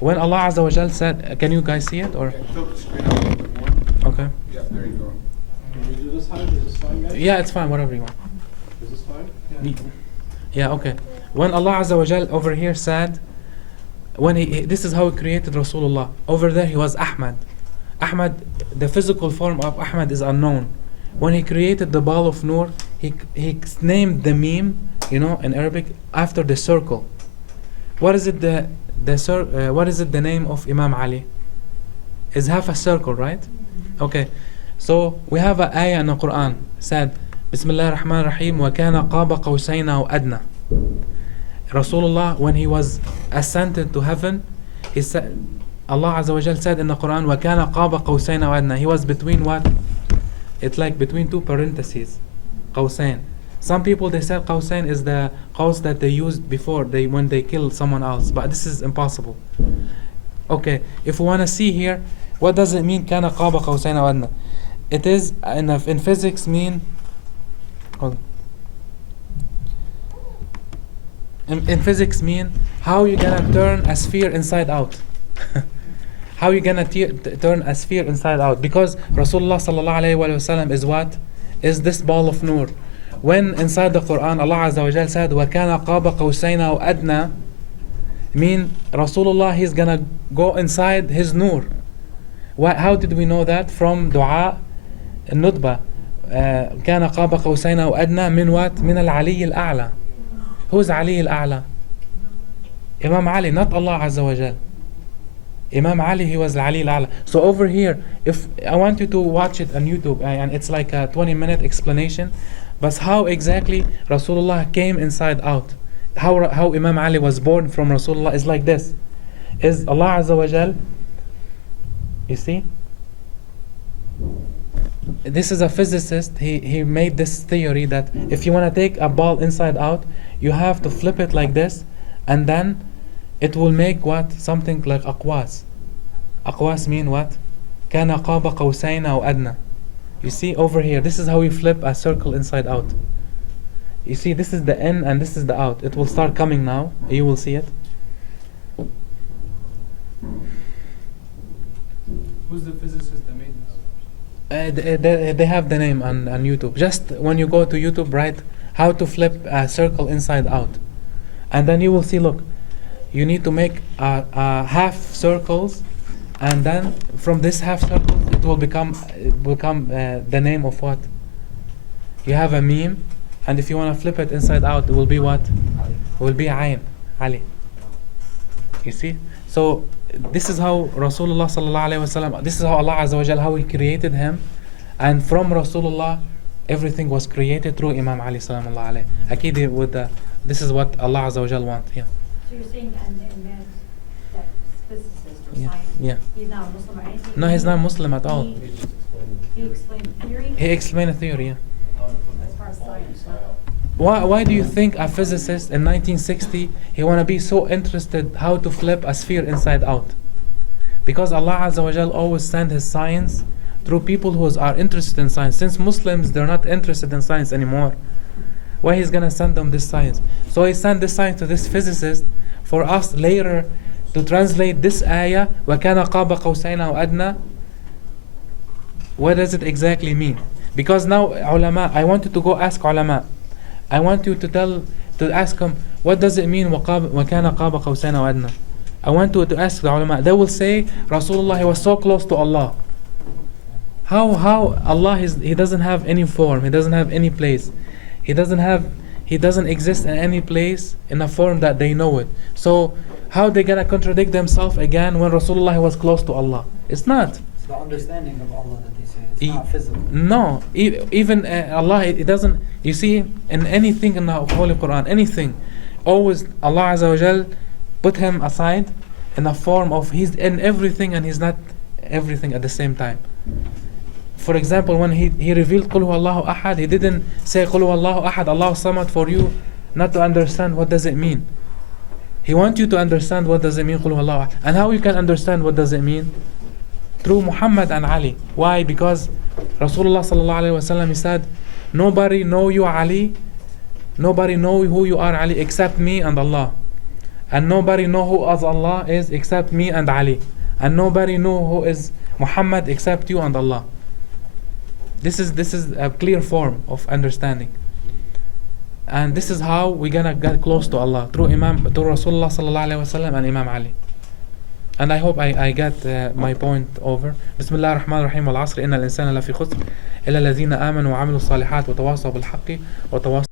When Allah Azza wa Jal said, can you guys see it? Or Tilt the screen out a little bit more. okay. Yeah, there you go. Can we do this high? Is this fine, guys? Yeah, it's fine, whatever you want. Is this fine? Yeah, okay. When Allah Azza wa Jal over here said, when this is how He created Rasulullah. Over there He was Ahmad. Ahmad, the physical form of Ahmad is unknown. When He created the ball of Nur, He named the meme, in Arabic, after the circle. What is it what is it the name of Imam Ali? It's half a circle, right? Okay. So we have an ayah in the Quran said, Bismillah ar-Rahman ar-Rahim, وَكَانَ قَابَ قَوْسَيْنَ أَوْ أَدْنَى. Rasulullah, when he was ascended to heaven, he said, Allah Azza wa Jal said in the Quran, وَكَانَ قَابَ قَوْسَيْنَ أَوْ أَدْنَى. He was between what? It's like between two parentheses. قوسين. Some people, they said قوسين is the qaws that they used before when they killed someone else, but this is impossible. Okay, if we want to see here, what does it mean كَانَ قَابَ قَوْسَيْنَ أَوْ أَدْنَى? It is in physics mean, in physics mean how you gonna turn a sphere inside out. How you gonna turn a sphere inside out? Because Rasulullah sallallahu alaihi wasallam is what? Is this ball of nur. When inside the Quran Allah Azza wa Jal said وَكَانَ قَابَ قَوْسَيْنَ أَوْ أَدْنَى, mean Rasulullah, he's gonna go inside his nur. How did we know that? From dua الندبة. كان قاب قوسين أو أدنى من what? من العلي الأعلى. Who's Ali al-A'la? Imam Ali, not Allah Azza wa Jal. Imam Ali, he was Ali al-A'la. So over here, if I want you to watch it on YouTube, and it's like a 20-minute explanation, but how exactly Rasulullah came inside out, how Imam Ali was born from Rasulullah is like this. Is Allah Azza wa Jal, you see? This is a physicist, he made this theory that if you want to take a ball inside out, you have to flip it like this, and then it will make what? Something like aqwas. Aqwas mean what? كَانَ قَابَ قَوْسَيْنَ أَوْ أَدْنَى. You see over here, this is how we flip a circle inside out. You see, this is the in and this is the out. It will start coming now, you will see it. Who's the physicist that made this? They have the name on YouTube. Just when you go to YouTube, write how to flip a circle inside out, and then you will see, look, you need to make half circles, and then from this half circle it will become the name of what? You have a meme, and if you want to flip it inside out, it will be what? It will be Ayn, Ali. You see? So this is how Rasulullah sallallahu alaihi wasallam, this is how Allah Azza wa Jal, how He created him, and from Rasulullah everything was created through Imam Ali sallallahu alaihi. Akid with this is what Allah Azza wa Jal want. Yeah. So you're saying that physicist or Yeah. scientist, Yeah. he's not a Muslim or anything? No, he's not Muslim at all. He explained theory? He explained a theory. Yeah. As far as science, right? Why do you think a physicist in 1960 he want to be so interested how to flip a sphere inside out? Because Allah Azza wa Jal always send His science through people who are interested in science. Since Muslims, they're not interested in science anymore, why He's gonna send them this science? So He sent this science to this physicist for us later to translate this ayah وَكَانَ قَابَ قَوْسَيْنَ أَوْ أَدْنَى. What does it exactly mean? Because now ulama, I want you to go ask ulama. I want you to ask them, what does it mean وَكَانَ قَابَ قَوْسَيْنَ أَوْ أَدْنَى? I want you to ask the ulama. They will say Rasulullah, he was so close to Allah. How Allah He doesn't have any form, He doesn't have any place, He doesn't exist in any place in a form that they know it. So how they gonna contradict themselves again when Rasulullah was close to Allah? It's not. It's the understanding of Allah that they say. It's not physical. No, even Allah, it doesn't. You see, in anything in the Holy Quran, anything, always Allah Azza wa Jal put Him aside in the form of He's in everything and He's not everything at the same time. For example, when he revealed Qul Huwallahu Ahad, He didn't say Qul Huwallahu Ahad, Allahu Samad for you not to understand what does it mean. He wants you to understand what does it mean Qul Huwallahu Ahad. And how you can understand what does it mean? Through Muhammad and Ali. Why? Because Rasulullah sallallahu alaihi wasallam, he said, nobody know you Ali Nobody know who you are, Ali, except me and Allah. And nobody know who as Allah is except me and Ali. And nobody know who is Muhammad except you and Allah. This is a clear form of understanding. And this is how we're gonna get close to Allah, through Rasulullah sallallahu alaihi wasallam and Imam Ali. And I hope I got my point over. بسم الله الرحمن الرحيم والعصر إن الإنسان لفي خسر إلا الذين آمنوا وعملوا الصالحات وتواصوا بالحق وتواصوا